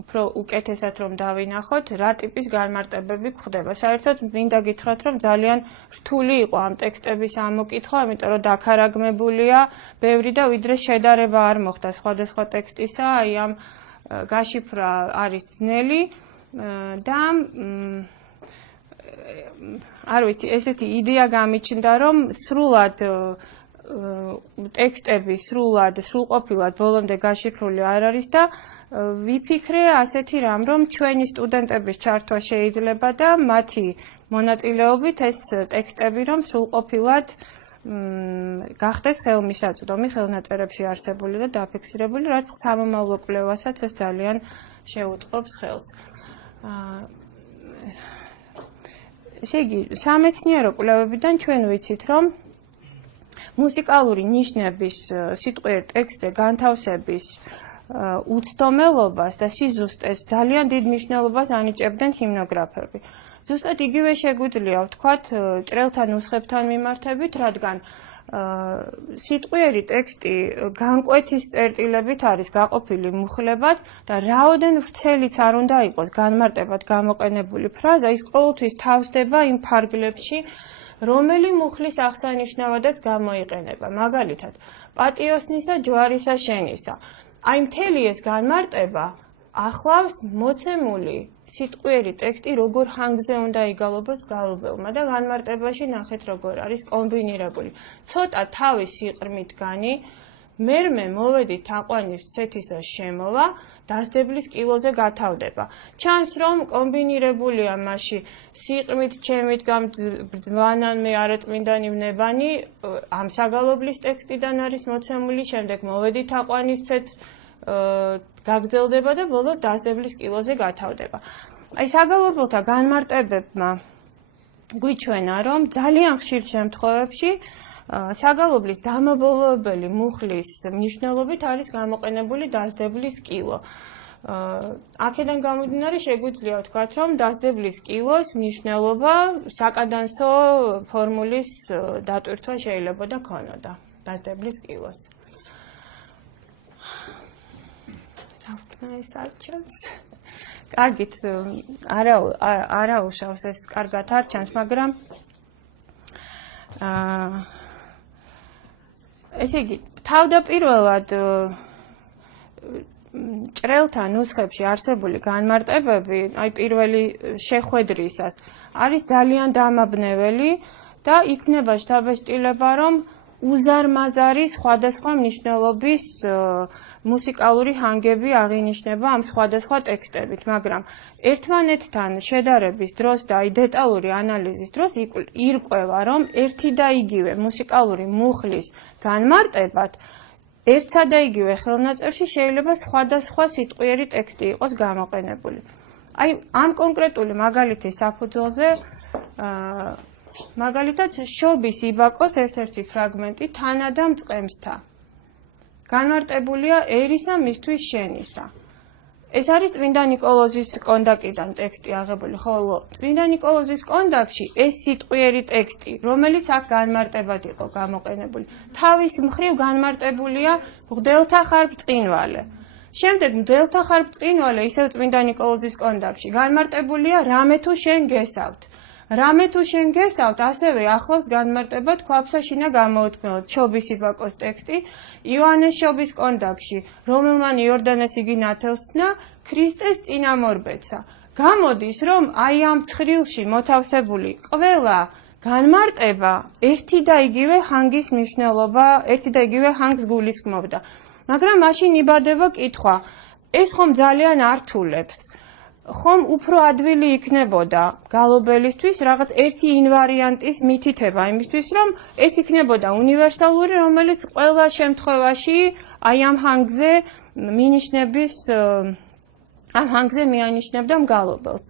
უფრო უკეთესად რომ დავინახოთ, რა ტიპის განმარტებები გვხვდება. საერთოდ მინდა გითხრათ, რომ ძალიან რთული იყო ამ ტექსტების ამოკითხვა, იმიტომ რომ დაქარაგმებულია ბევრი და ვიდრე შედარება არ მოხდა სხვადასხვა ტექსტისა, აი ამ გაშიფრა არის ძნელი და არ ვიცი, ესეთი იდეა გამიჩნდა, რომ სრულად ტექსტები სრულყოფილად ბოლომდე გაშიფრული არ არის და ვიფიქრე ასეთი რამ, რომ ჩვენი სტუდენტების ჩართვა შეიძლება და მათი მონაწილეობით ეს ტექსტები რომ სრულყოფილად გახდეს ხელმისაწვდომი ხელნაწერებში არსებული და დაფიქსირებული, რაც სამომავლო კვლევასაც ეს ძალიან შეუწყობს ხელს. ესე იგი, სამეცნიერო კვლევებიდან ჩვენ ვიცით, რომ მუსიკალური ნიშნების სიტყვიერ ტექსტზე განთავსების უცდომელობას და სიზუსტეს ძალიან დიდ მნიშვნელობას ანიჭებდნენ ჰიმნოგრაფები. ზუსტად იგივე შეგვიძლია ვთქვათ ჭრელთა ნუსხებთან მიმართებით, რადგან სიტყვიერი ტექსტი განკვეთის წერტილებით არის გაყოფილი მუხლებად და რაოდენ ვრცელიც არ უნდა იყოს განმარტებად გამოყენებული ფრაზა, ის ყოველთვის თავსდება იმ ფარგლებში, რომელი მუხლის აღსანიშნავადაც გამოიყენება. მაგალითად, პატიოსნისა ჯვარისა შენისა. აი მთელი ეს განმარტება ახლავს მოცემული სიტყვიერი ტექსტი, როგორ ჰანგზე უნდა იგალობოს გალობელმა და განმარტებაში ნახეთ როგორ არის კომბინირებული. ცოტა თავის სიყრმითგანი მერმე მოვედი თაყვანის ცეთისა შემოვა, დასდებლის კილოზე გათავდება. ჩანს რომ კომბინირებულია მასში სიყრმით ჩემით გამძვანან მე არაწმინდანი ვნებანი ამ საგალობლის ტექსტიდან არის მოცემული, შემდეგ მოვედი თაყვანის ცეთს გაგრძელდება და ბოლოს დასდებლის კილოზე გათავდება. აი საგალობელთა განმარტებებმა გვიჩვენა რომ ძალიან ხშირ შემთხვევებში საგალობლის დამაბოლოებელი მუხლის მნიშვნელობით არის გამოყენებული დასდებლის კილო. აქედან გამომდინარე შეგვიძლია ვთქვათ, რომ დასდებლის კილოს მნიშვნელობა საკადანსო ფორმულის დატვირთვა შეიძლება და ქონოდა დასდებლის კილოს. კარგით, არა უშავს ეს კარგად არ ჩანს, მაგრამ ესე იგი, თავდაპირველად ჭრელთა ნუსხებში არსებული განმარტებები, აი პირველი შეხვედრისას, არის ძალიან დამაბნეველი და იქნება შთაბეჭდილება, რომ უზარმაზარი სხვადასხვა მნიშვნელობის მუსიკალური ჰანგები აღინიშნება ამ სხვადასხვა ტექსტებით, მაგრამ ერთმანეთთან შედარების დროს და აი დეტალური ანალიზის დროს ირკვევა, რომ ერთი და იგივე მუსიკალური მუხლის განმარტებად ერთსა და იგივე ხელნაწერში შეიძლება სხვადასხვა სიტყვიერი ტექსტი იყოს გამოყენებული. აი ამ კონკრეტული მაგალითის საფუძველზე მაგალითად შობის იბაკოს ერთ-ერთი ფრაგმენტი თანადამ წყემსთა. განმარტებულია ერისა მისთვის შენისა. ეს არის წმინდა ნიკოლოზის კონდაკიდან ტექსტი აღებული, ხოლო წმინდა ნიკოლოზის კონდაკში ეს სიტყვიერი ტექსტი, რომელიც აქ განმარტებად იყო გამოყენებული, თავის მხრივ განმარტებულია მღვდელთა ხარბწყინვალე. შემდეგ მღვდელთა ხარბწყინვალე ისევ წმინდა ნიკოლოზის კონდაკში განმარტებულია რამე თუ შენ გესავთ. რამე თუ შენ გესავთ, ასევე ახლავს განმარტებად ქვაფსაშინა გამოუთქმელოთ შობის იბაკოს ტექსტი იოანეს შობის კონდაკში, რომელმან იორდანეს იგი ნათელსნა, ქრისტეს წინამორბედსა. გამოდის, რომ აი ამ ცხრილში მოთავსებული ყველა განმარტება ერთი და იგივე ჰანგის მნიშვნელობა, ერთი და იგივე ჰანგს გულისხმობდა. მაგრამ მაშინ იბადება კითხვა, ეს ხომ ძალიან ართულებს. ხომ უფრო ადვილი იქნებოდა გალობელისთვის რაღაც ერთი ინვარიანტის მითითება იმისთვის, რომ ეს იქნებოდა უნივერსალური, რომელიც ყველა შემთხვევაში აი ამ ჰანგზე მინიშნების ამ ჰანგზე მიანიშნებდა მგალობელს.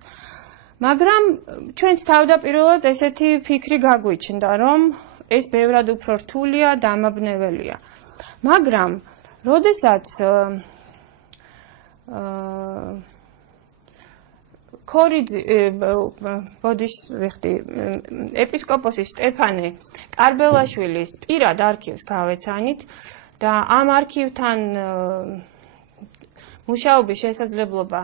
მაგრამ ჩვენს თავდაპირველად ესეთი ფიქრი გაგვიჩნდა, რომ ეს ბევრად უფრო რთულია, დამაბნეველია. მაგრამ როდესაც ეპისკოპოსი სტეფანე კარბელაშვილის პირად არქივს გავეცანით და ამ არქივთან მუშაობის შესაძლებლობა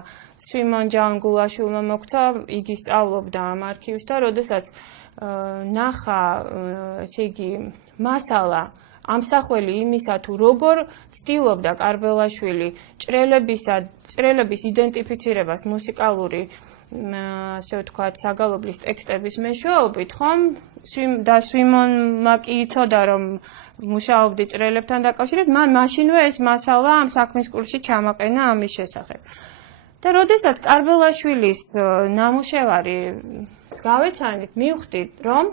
სვიმონ ჯანგულაშვილმა მოგვცა, იგი სწავლობდა ამ არქივს და როდესაც ნახა, ესე იგი, მასალა ამსახველი იმისა, თუ როგორ ცდილობდა კარბელაშვილი ჭრელების იდენტიფიცირებას მუსიკალური ასე ვთქვათ, საგალობლის ტექსტების მეშვეობით, ხომ და სვიმონმა კი იცოდა, რომ მუშაობდი ჭრელებთან დაკავშირებით, მან მაშინვე ეს მასალა ამ საქმის კურსში ჩამაყენა ამის შესახებ. და როდესაც კარბელაშვილის ნამუშევარის გავეცანით, მივხვდით, რომ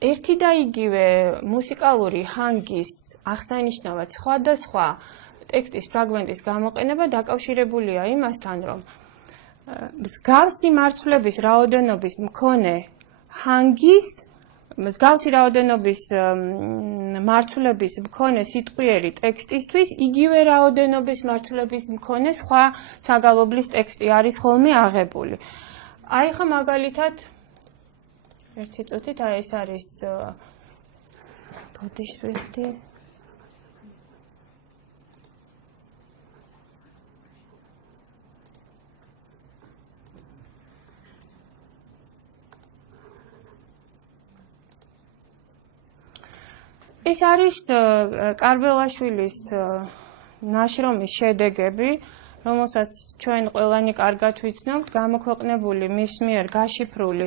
ერთი და იგივე მუსიკალური ჰანგის აღსანიშნავად სხვადასხვა ტექსტის ფრაგმენტის გამოყენება დაკავშირებულია იმასთან, რომ მსგავსი მარცვლების რაოდენობის მქონე ჰანგის, მსგავსი რაოდენობის მარცვლების მქონე სიტყვიერი ტექსტისთვის იგივე რაოდენობის მარცვლების მქონე სხვა საგალობლის ტექსტი არის ხოლმე აღებული. აი ხა მაგალითად ერთი წუთით, აი ეს არის ბოდიშვილი. ეს არის კარბელაშვილის ნაშრომის შედეგები, რომელსაც ჩვენ ყველანი კარგად ვიცნობთ, გამოქვეყნებული მის მიერ გაშიფრული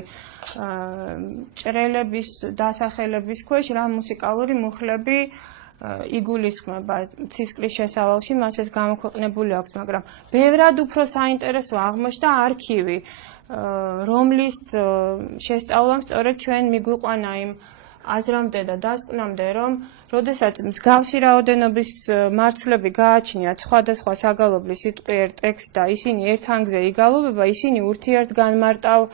ჭრელების დასახელების ქვეშ რა მუსიკალური მუხლები იგულისხმება ცისკრის შესავალში, მას ეს გამოქვეყნებული აქვს, მაგრამ ბევრად უფრო საინტერესო აღმოჩნდა არქივი, რომლის შესწავლამ სწორედ ჩვენ მიგვიყვანა იმ აზრამდე და დასკვნამდე, რომ როდესაც მსგავსი რაოდენობის მარცვლები გააჩნიათ სხვადასხვა საგალობლის სიტყვიერ ტექსტს და ისინი ერთანგზე იგალობება, ისინი ურთიერთგანმარტავ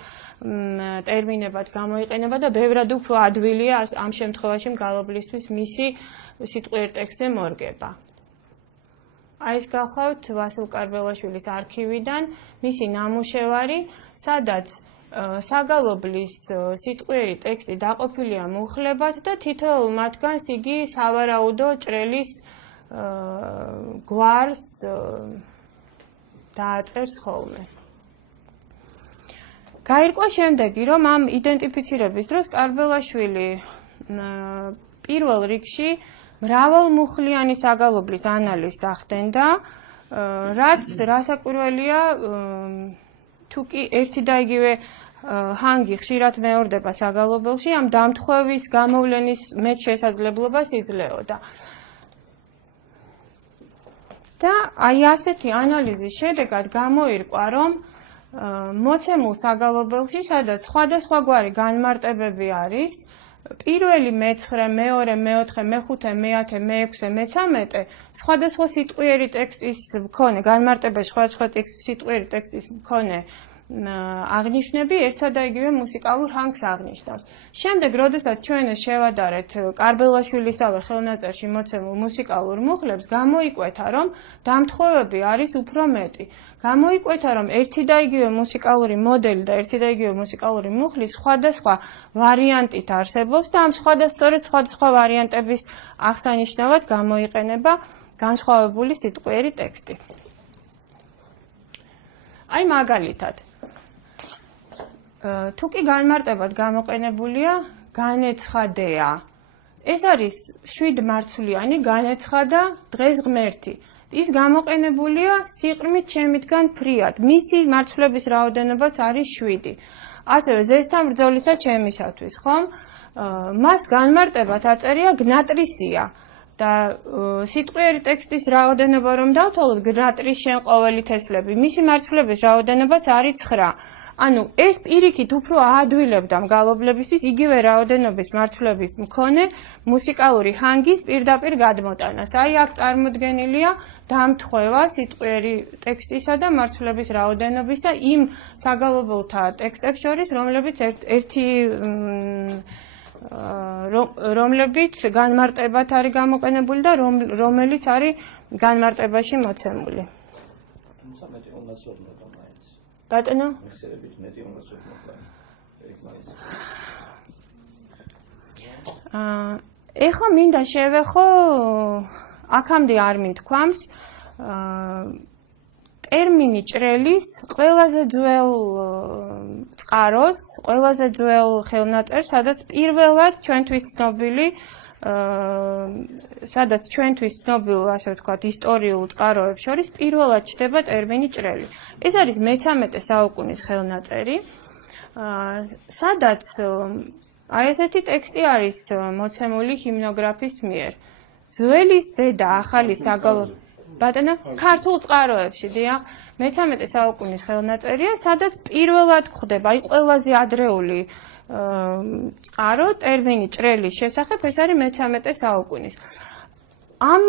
ტერმინებად გამოიყენება და ბევრად უფრო ადვილია ამ შემთხვევაში მგალობლისთვის მისი სიტყვიერ ტექსტზე მორგება. აი ეს გახლავთ ვასილ კარბელაშვილის არქივიდან მისი ნამუშევარი, სადაც საგალობლის სიტყვიერი ტექსტი დაყოფილია მუხლებად და თითოეულ მათგანს იგი სავარაუდო ჭრელის გვარს დააწერს ხოლმე. გაირკვა შემდეგი, რომ ამ იდენტიფიცირების დროს კარბელაშვილი პირველ რიგში მრავალმუხლიანი საგალობლის ანალიზს ახდენდა, რაც რასაკვირველია, თუ კი ერთი და იგივე ჰანგი ხშირად მეორდება საგალობელში, ამ დამთხვევის გამოვლენის მეტ შესაძლებლობას იძლეოდა. და აი ასეთი ანალიზის შედეგად გამოირკვა, რომ მოცემულ საგალობელში, სადაც სხვადასხვაგვარი განმარტებები არის, პირველი, მე-9, მეორე, მე-4, მე-5, მე-10, მე-6, მე-13 სხვადასხვა სიტყვიერი ტექსტის მქონე, განმარტებაში სხვადასხვა სიტყვიერი ტექსტის მქონე აღნიშნები ერთსა და იგივე მუსიკალურ ჰანგს აღნიშნავს. შემდეგ, როდესაც ჩვენ შევადარეთ კარბელაშვილისავე ხელნაწერში მოცემულ მუსიკალურ მუხლებს, გამოიკვეთა, რომ დამთხვევები არის უფრო მეტი. გამოიკვეთა, რომ ერთი და იგივე მუსიკალური მოდელი და ერთი და იგივე მუსიკალური მუხლი სხვადასხვა ვარიანტით არსებობს და ამ სწორედ სხვადასხვა ვარიანტების აღსანიშნავად გამოიყენება განსხვავებული სიტყვიერი ტექსტი. აი მაგალითად, თუ კი განმარტებად გამოყენებულია განეცხადეა. ეს არის 7 მარცვლიანი განეცხადა დღეს ღმერთი. ის გამოყენებულია სიყრმით შემიდგან ფრიად. მისი მარცვლების რაოდენობაც არის 7. ასევე ზესთან ბრძოლისა ჩემისათვის, ხომ? მას განმარტებად აწერია გნატრისია. და სიტყვიერი ტექსტის რაოდენობა რომ დავთვალოთ, გნატრის შენ ყოველი თესლები, მისი მარცვლების რაოდენობაც არის 9. ანუ ეს პირიქით უფრო აადვილებდა მგალობლებისთვის იგივე რაოდენობის მარცვლების მქონე მუსიკალური ჰანგის პირდაპირ გადმოტანას. აი აქ წარმოდგენილია დამთხვევა სიტყვიერი ტექსტისა და მარცვლების რაოდენობისა იმ საგალობელთა ტექსტებს შორის, რომლებიც განმარტებად არის გამოყენებული და რომელიც არის განმარტებაში მოცემული. თუმცა მეტი უნდა ცოდნოდა მაინც. ბატონო? მეხსიერებით მეტი უნდა ცოდნოდა ეგ მაინც. ეხლა მინდა შევეხო აქამდე არ მithქვამს ტერმინი ჭრელის ყველაზე ძველ წყაროს, ყველაზე ძველ ხელნაწერს, სადაც პირველად ჩვენთვის ცნობილ, ასე ვთქვათ, ისტორიულ წყაროებს შორის პირველად ჩნდება ტერმინი ჭრელი. ეს არის მე-13 საუკუნის ხელნაწერი, სადაც აი ესეთი ტექსტი არის მოცემული ჰიმნოგრაფის მიერ. ძველი ზედა ახალი საგალობლები ბატონო, ქართულ წყაროებში, დიახ, მე-13 საუკუნის ხელნაწერია, სადაც პირველად გვხვდება, აი ყველაზე ადრეული წყარო ტერმინი ჭრელის შესახებ, ეს არის მე-13 საუკუნის. ამ,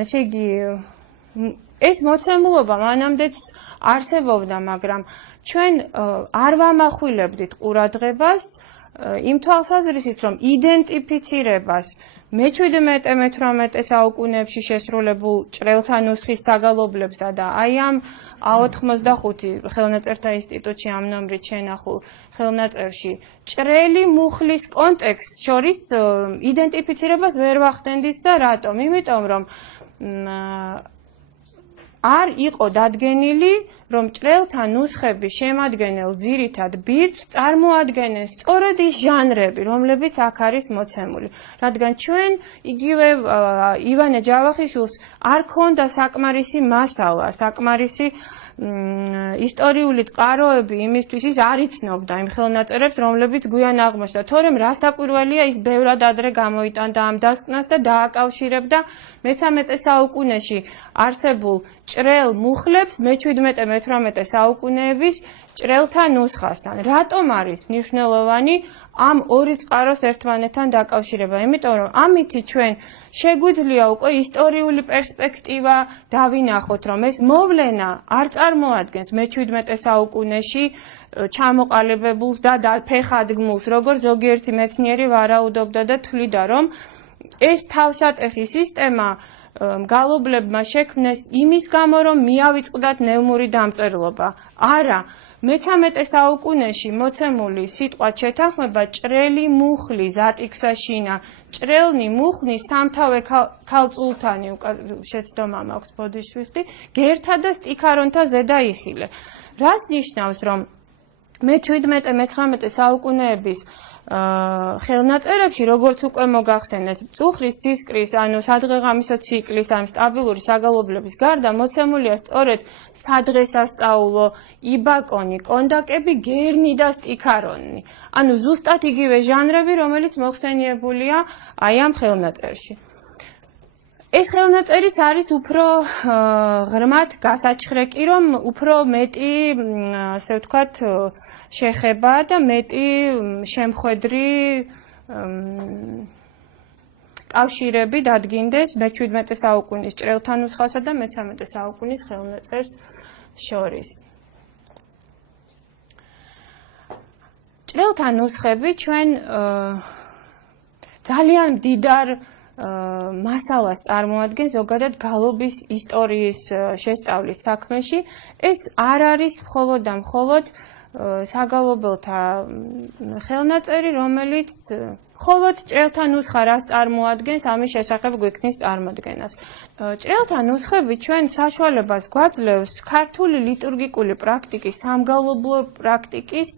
ესე იგი, ეს მოცემულობა მანამდეც არსებობდა, მაგრამ ჩვენ არ ვამახვილებდით ყურადღებას იმ თვალსაზრისით, რომ იდენტიფიცირებას მე-17-18 საუკუნეებში შესრულებულ ჭრელთა ნუსხის საგალობლებსა და აი ამ A85 ხელნაწერთა ინსტიტუტში ამ ნომრით შენახულ ხელნაწერში ჭრელი მუხლის კონტექსტ შორის იდენტიფიცირებას ვერ ვახდენდით და რატომ? იმიტომ რომ არ იყო დადგენილი, რომ ჭრელთა ნუსხების შემადგენელ ძირითად ბირთვს წარმოადგენენ სწორედ ის ჟანრები, რომლებიც აქ არის მოცემული. რადგან ჩვენ იგივე ივანე ჯავახიშვილს არ ქონდა საკმარისი მასალა, საკმარისი ისტორიული წყაროები იმისთვის ის არ იცნობდა იმ ხელნაწერებს, რომლებიც გვიან აღმოჩნდა. თორემ რასაკვირველია, ის ბევრად ადრე გამოიტანდა ამ დასკვნას და დააკავშირებდა მე-13 საუკუნეში არსებულ ჭრელ მუხლებს მე-17-18 საუკუნეების ჭრელთა ნუსხასთან. რატომ არის მნიშვნელოვანი ამ ორი წყაროს ერთმანეთთან დაკავშირება? იმიტომ რომ ამითი ჩვენ შეგვიძლია უკვე ისტორიული პერსპექტივა დავინახოთ, რომ ეს მოვლენა არ წარმოადგენს მე-17 საუკუნეში ჩამოყალიბებულს და ფეხადგმულს, როგორც ზოგიერთი მეცნიერი ვარაუდობდა და თვლიდა, რომ ეს თავსატეხი სისტემა გალობლებმა შექმნეს იმის გამო, რომ მიავიწყდათ ნეუმური დამწერლობა. არა, მე-13 საუკუნეში მოცემული სიტყვად შეთანხმება ჭრელი მუხლი ზატიქსაშინა, ჭრელნი მუხლი სამთავე ქალწულთანი შეცდომა მაქვს ბოდიშვიხტი, გერთა და სტიქარონთა ზედა იხილე. რას ნიშნავს, რომ მე-17-მე-19 საუკუნეების ხელნაწერებში, როგორც უკვე მოგახსენეთ, წუხრის ცისკრის, ანუ სადღეღამისო ციკლის, ან სტაბილური საგალობლების გარდა მოცემულია სწორედ სადღესასწაულო, იბაკონი, კონდაკები, გერნი და სტიქარონი. ანუ ზუსტად იგივე ჟანრები, რომელიც მოხსენიებულია აი ამ ხელნაწერში. ეს ხელნაწერიც არის უფრო ღრმად გასაჩხრეკი, რომ უფრო მეტი, ასე ვთქვათ, შეხება და მეტი შემხედრი კავშირები დადგინდეს მე-17 საუკუნის ჭრელთა ნუსხასა და მე-13 საუკუნის ხელნაწერს შორის. ჭრელთა ნუსხები ჩვენ ძალიან მდიდარ მასალას წარმოადგენს ზოგადად გალობის ისტორიის შესწავლის საქმეში. ეს არ არის მხოლოდ და მხოლოდ საგალობელთა ხელნაწერი, რომელიც მხოლოდ ჭრელთა ნუსხა რას წარმოადგენს, ამის შესახებ გვექნის წარმოდგენას. ჭრელთა ნუსხები ჩვენ საშუალებას გვაძლევს ქართული ლიტურგიკული პრაქტიკის, სამგალობლო პრაქტიკის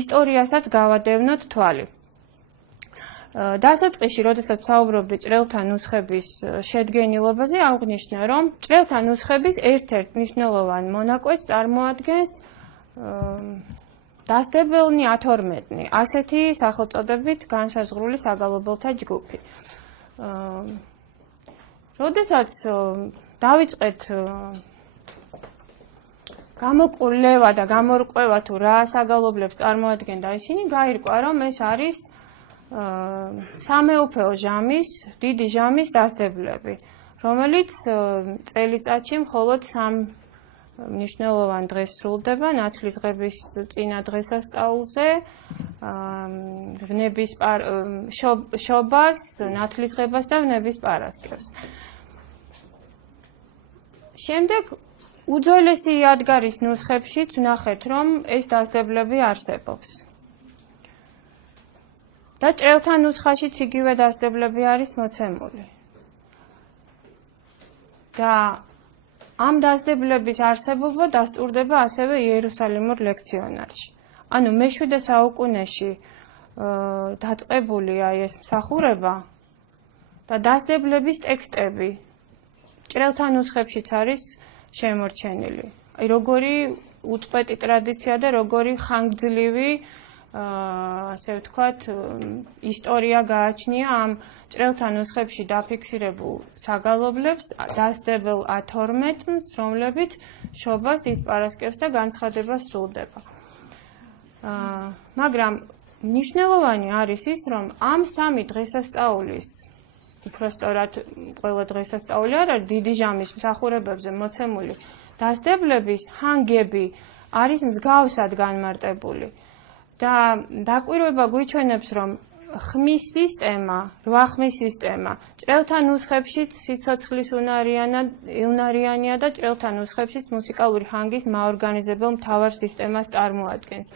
ისტორიასაც გავადევნოთ თვალი. დასაწყისში, როდესაც საუბრობდი ჭრელთა ნუსხების შედგენილობაზე, აღვნიშნა, რომ ჭრელთა ნუსხების ერთ-ერთ მნიშვნელოვან მონაკვეთს წარმოადგენს დასდებელნი 12-ნი, ასეთი სახელწოდებით განსაზღვრული საგალობელთა ჯგუფი. როდესაც დავიწყეთ გამოკვლევა და გამორკვევა თუ რა საგალობლებს წარმოადგენდა ისინი, გაირკვა, რომ ეს არის სამეუფეო ჟამის, დიდი ჟამის დასდებლები, რომელიც წელიწადში მხოლოდ 3 მნიშვნელოვან დღეს სრულდება, ნათლისღების წინა დღესასწაულზე, შობას, ნათლისღებას და ვნების პარასკევს. შემდეგ უძველესი იადგარის ნუსხებშიც ვნახეთ, რომ ეს დასდებლები არსებობს. და ჭრელთა ნუსხაშიც იგივე დასდებლები არის მოცემული. და ამ დასდებლების არსებობა დასტურდება ასევე იერუსალიმურ ლექციონარში. ანუ მე-7 საუკუნეში დაწყებული აი ეს მსახურება და დასდებლების ტექსტები ჭრელთა ნუსხებშიც არის შემორჩენილი. აი როგორი უწყვეტი ტრადიცია და როგორი ხანგრძლივი ასე ვთქვათ, ისტორია გააჩნია ამ ჭრელთა ნუსხებში დაფიქსირებულ საგალობლებს დასდებელ 12-ს, რომლებიც შობას, დიდ პარასკევს და განცხადებას სრულდება. მაგრამ მნიშვნელოვანი არის ის, რომ ამ 3 დღესასწაულის, უпростоრად ყველა დღესასწაული არ არის, დიდი ჟამის მსახურებებზე მოცემული დასდებლების ჰანგები არის მსგავსად განმარტებული. და დაკვირვება გვიჩვენებს, რომ ხმის სისტემა, 8 ხმის სისტემა, ჭრელთა ნუსხებშიც სიცოცხლის უნარიანია და ჭრელთა ნუსხებშიც მუსიკალური ჰანგის მაორგანიზებელ მთავარ სისტემას წარმოადგენს.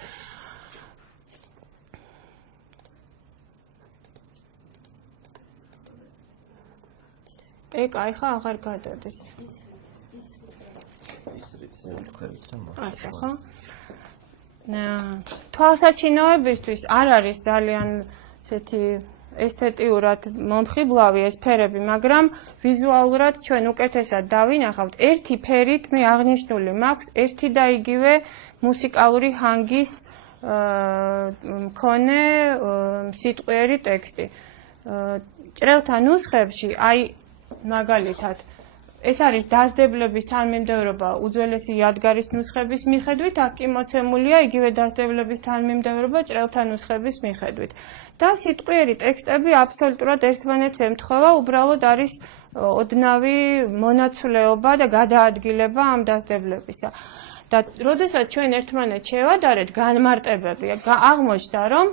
კაი ხა აღარ გადადის. ასე ხო? თვალსაჩინოებისთვის არ არის ძალიან ესეთი ესთეტიურად მომხიბლავი ეს ფერები, მაგრამ ვიზუალურად ჩვენ უკეთესად დავინახავთ ერთი ფერით მე აღნიშნული მაქვს ერთი და იგივე მუსიკალური ჰანგის მქონე სიტყვიერი ტექსტი. ჭრელთა ნუსხებში აი მაგალითად ეს არის დასდებლების თანმიმდევრობა უძველესი იადგარის ნუსხების მიხედვით, აქ კი მოცემულია იგივე დასდებლების თანმიმდევრობა ჭრელთა ნუსხების მიხედვით. და სიტყვიერი ტექსტები აბსოლუტურად ერთმანეთს ემთხვევა, უბრალოდ არის ოდნავი მონაცვლეობა და გადაადგილება ამ დასდებლებისა. და როდესაც ჩვენ ერთმანეთს შევადარეთ განმარტებები, აღმოჩნდა რომ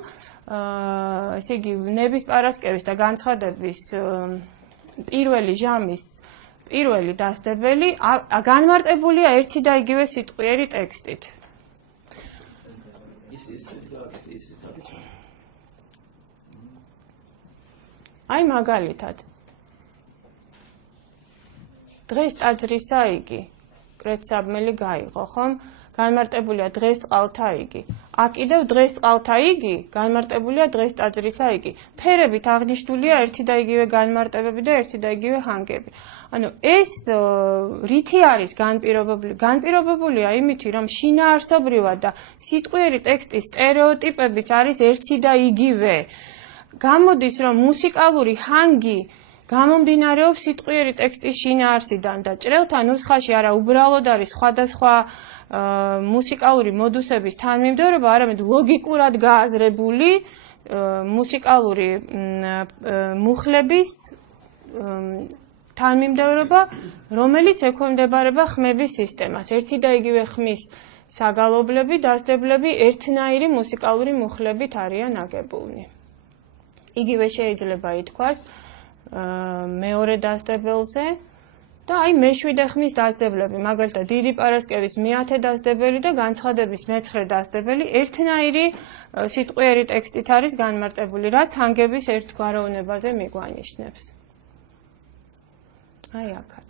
ესე იგი ნების პარასკევის და განცხადების პირველი ჟამის პირველი დასდებელი განმარტებულია ერთი და იგივე სიტყვიერი ტექსტით. აი მაგალითად დღეს ტაძრისა იგი კრეცაბმელი გაიღო, ხომ? განმარტებულია დღეს წყალთა იგი. აქ კიდევ დღეს წყალთა იგი განმარტებულია დღეს ტაძრისა იგი. ფერებით აღნიშნულია ერთი და იგივე განმარტებები და ერთი და იგივე ჰანგები. ანუ ეს რითი არის განპირობებულია იმითი, რომ შინაარსობრივად და სიტყვიერი ტექსტის სტერეოტიპებიც არის ერთი და იგივე. გამოდის, რომ მუსიკალური ჰანგი გამომდინარეობს სიტყვიერი ტექსტის შინაარსიდან და ჭრელთა ნუსხაში არა უბრალოდ არის სხვადასხვა მუსიკალური მოდუსების თანმიმდევრობა, არამედ ლოგიკურად გააზრებული მუსიკალური მუხლების თანმიმდევრობა, რომელიც ექვემდებარება ხმების სისტემას. ერთი და იგივე ხმის საგალობლები, დასდებლები ერთნაირი მუსიკალური მუხლებით არიან აგებულნი. იგივე შეიძლება ითქვას მეორე დასდებელზე და აი მეშვიდე ხმის დასდებლები, მაგალითად დიდი პარასკევის მე-10 დასდებელი და განცხადების მე-9 დასდებელი ერთნაირი სიტყვიერი ტექსტით არის განმარტებული, რაც ჰანგების ერთგვაროვნებაზე მიგვანიშნებს. აი აქაც.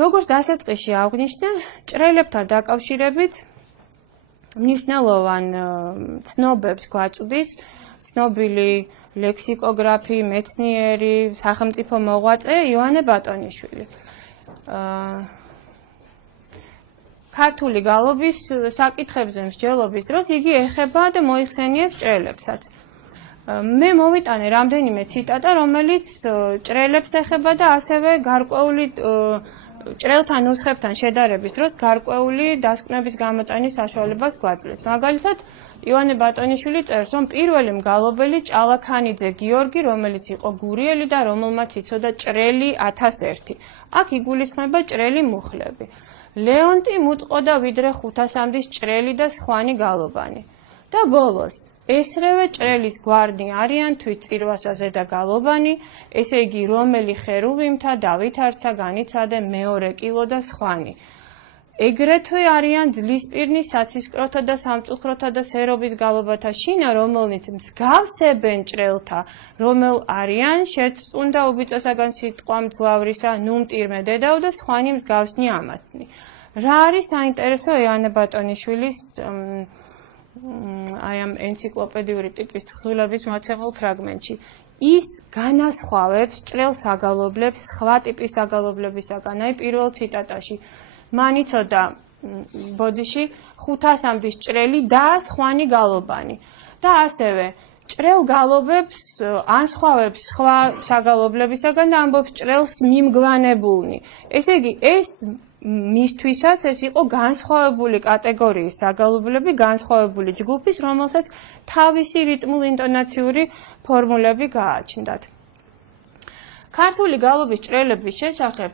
როგორც დასაწყისში აღვნიშნე, ჭრელებთან დაკავშირებით მნიშვნელოვან ცნობებს გვაწვდის ცნობილი ლექსიკოგრაფი, მეცნიერი, სახელმწიფო მოღვაწე იოანე ბატონიშვილი. ქართული გალობის საკითხებზე მსჯელობის დროს იგი ეხება და მოიხსენიებს ჭრელებსაც. მე მოვიტანე რამდენიმე ციტატა, რომელიც ჭრელებს ეხება და ასევე გარკვეული ჭრელთა ნუსხებთან შედარების დროს გარკვეული დასკვნების გამოტანის საშუალებას გვაძლევს. მაგალითად, იოანე ბატონიშვილი წერს, რომ პირველი მგალობელი ჭალაქანიძე გიორგი, რომელიც იყო გურიელი და რომელმაც იცოდა ჭრელი 1001. აქ იგულისხმება ჭრელი მუხლები. ლეონტი მოწყოდა ვიდრე 500-მდის ჭრელი და სხვანი გალობანი. და ბოლოს ესრევე ჭრელის გვარდნი არიან თვითწირვასაზე და გალობანი, ესე იგი რომელი ხერუვიმთა დავით არცა განიცადე მეორე კილო და სხვანი. ეგრეთვე არიან ძლისპირნის საცისკროთა და სამწუხროთა და სერობის გალობათა შინა, რომელნიც მსგავსებენ ჭრელთა, რომელ არიან შეწუნდა უბიწოსაგან სიტყვა მძლავრისა, ნუ მტირმე დედაო და სხვანი მსგავსნი ამათნი. რა არის საინტერესო იოანე ბატონიშვილის აი ამ ენციკლოპედიური ტიპის თხზულების მოცემულ ფრაგმენტში. ის განასხვავებს ჭრელ საგალობლებს სხვა ტიპის საგალობლებისაგან. აი პირველ ციტატაში მან იცოდა ბოდიში 500-მდის ჭრელი და სხვანი გალობანი. და ასევე ჭრელ გალობებს ანსხვავებს სხვა საგალობლებისაგან და ამბობს ჭრელს მიმგვანებულნი. ესე იგი ეს მისთვისაც ეს იყო განსხვავებული კატეგორიის საგალობლები, განსხვავებული ჯგუფის, რომელსაც თავისი რიტმულ-ინტონაციური ფორმულები გააჩნდათ. ქართული გალობის ჭრელების შესახებ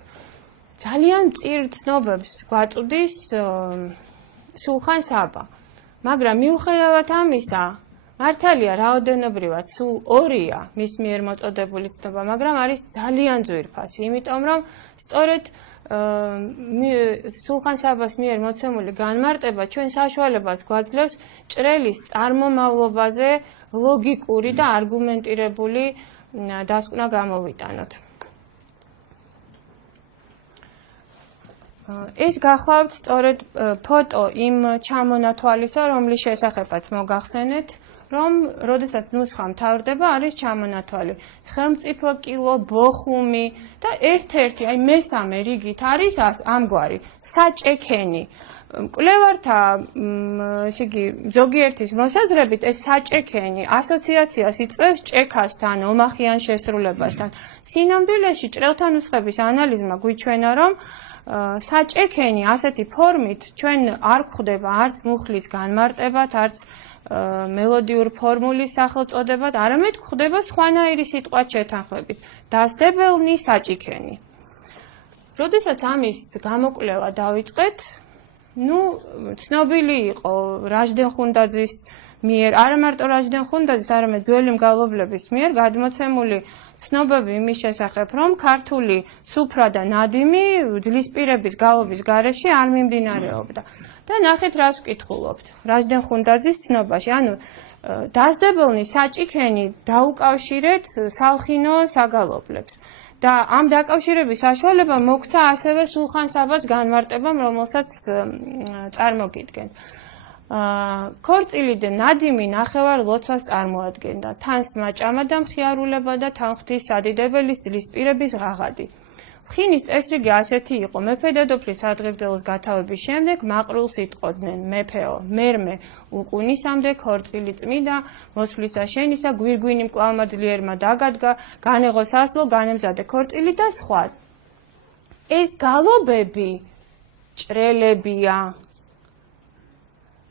ძალიან მწირ ცნობებს გვაწვდის სულხან საბა. მაგრამ მიუხედავად ამისა, მართალია რაოდენობრივად სულ 2-ია მის მიერ მოწოდებული ცნობა, მაგრამ არის ძალიან ძვირფასი, იმიტომ რომ სწორედ სულხან საბას მიერ მოცემული განმარტება ჩვენ საშუალებას გვაძლევს ჭრელის წარმომავლობაზე ლოგიკური და არგუმენტირებული დასკვნა გამოვიტანოთ. ეს გახლავთ სწორედ ფოტო იმ ჩამონათვალისა, რომლის შესახებაც მოგახსენეთ, რომ როდესაც ნუსხა მთავრდება, არის ჩამონათვალი. ხელმწიფო კილო, ბოხუმი და ერთ-ერთი, აი მესამე რიგით არის ამგვარი საჭექენი. მკვლევართა ზოგიერთის მოსაზრებით ეს საჭექენი ასოციაციას იწვევს ჭექასთან, ომახიან შესრულებასთან. სინამდვილეში ჭრელთა ნუსხების ანალიზმა გვიჩვენა, რომ საჭექენი ასეთი ფორმით ჩვენ არ გვხვდება არც მუხლის განმარტებად, არც მელოდიურ ფორმულის სახელწოდებად, არამედ გვხვდება სხვანაირი სიტყვაც შეთანხმებით. დასდებელნი საჭიქენი. როდესაც ამის გამოკვლევა დავიწყეთ, ცნობილი იყო რაჟდენ ხუნდაძის მიერ, არა მარტო რაჟდენ ხუნდაძის, არამედ ძველი მგალობლების მიერ გადმოცემული ცნობები იმის შესახებ, რომ ქართული სუფრა და ნადიმი ძლისპირების გალობის გარეშე არ მიმდინარეობდა. და ნახეთ, რას ვკითხულობთ რაჟდენ ხუნდაძის ცნობაში. ანუ დასდებელნი საჭიქენი დაუკავშირეთ სალხინო საგალობლებს. და ამ დაკავშირების საშუალება მოგცა ასევე სულხან-საბას განმარტებამ, რომელსაც წარმოგიდგენთ. ქორწილი და ნადიმი ნახევარ ლოცვას წარმოადგენდა. თანსმა ჭამა და მხიარულება და თანხმდის სადიდებელის ძლისპირების ღაღადი. ხინის წესრიგი ასეთი იყო: მეფე დედოფლის სადღეგრძელოს გათავების შემდეგ მაყრულს იტყოდნენ მეფეო, მერმე უყუნისამდე ქორწილი წმიდა, მოსვლისა შენისა, გვირგვინი მკლავმა ძლიერმა დაგადგა, განეღო სასლო, განემზადე ქორწილი და სხვა. ეს გალობები ჭრელებია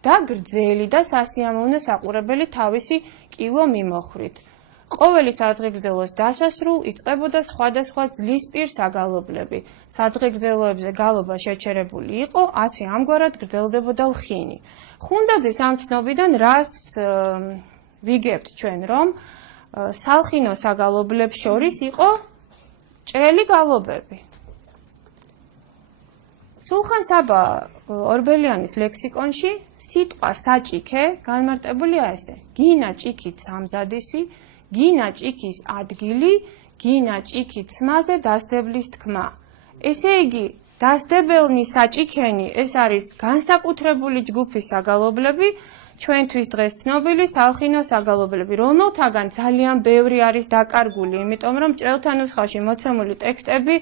და გრძელი და სასიამოვნო საყურებელი თავისი კილო მიმოხრით. ყოველი სადღეგრძელოს დასასრულ იწყებოდა სხვადასხვა ძლისპირ საგალობლები. სადღეგრძელოებზე გალობა შეჩერებული იყო, ასე ამგვარად გრძელდებოდა ლხინი. ხუნდაძის ამ ცნობიდან რას ვიგებთ ჩვენ, რომ სალხინო საგალობლებს შორის იყო ჭრელი გალობები. სულხან-საბა ორბელიანის ლექსიკონში სიტყვა საჭიქე განმარტებულია ესე: გინა ჭიქით სამზადისი, გინა ჭიქის ადგილი, გინა ჭიქით სმაზე დასდებლის თქმა. ესე იგი, დასდებელნი საჭიქენი ეს არის განსაკუთრებული ჯგუფის საგალობლები, ჩვენთვის დღეს ცნობილი სალხინო საგალობლები, რომელთაგან ძალიან ბევრი არის დაკარგული, იმიტომ რომ ჭრელთა ნუსხაში მოცემული ტექსტები,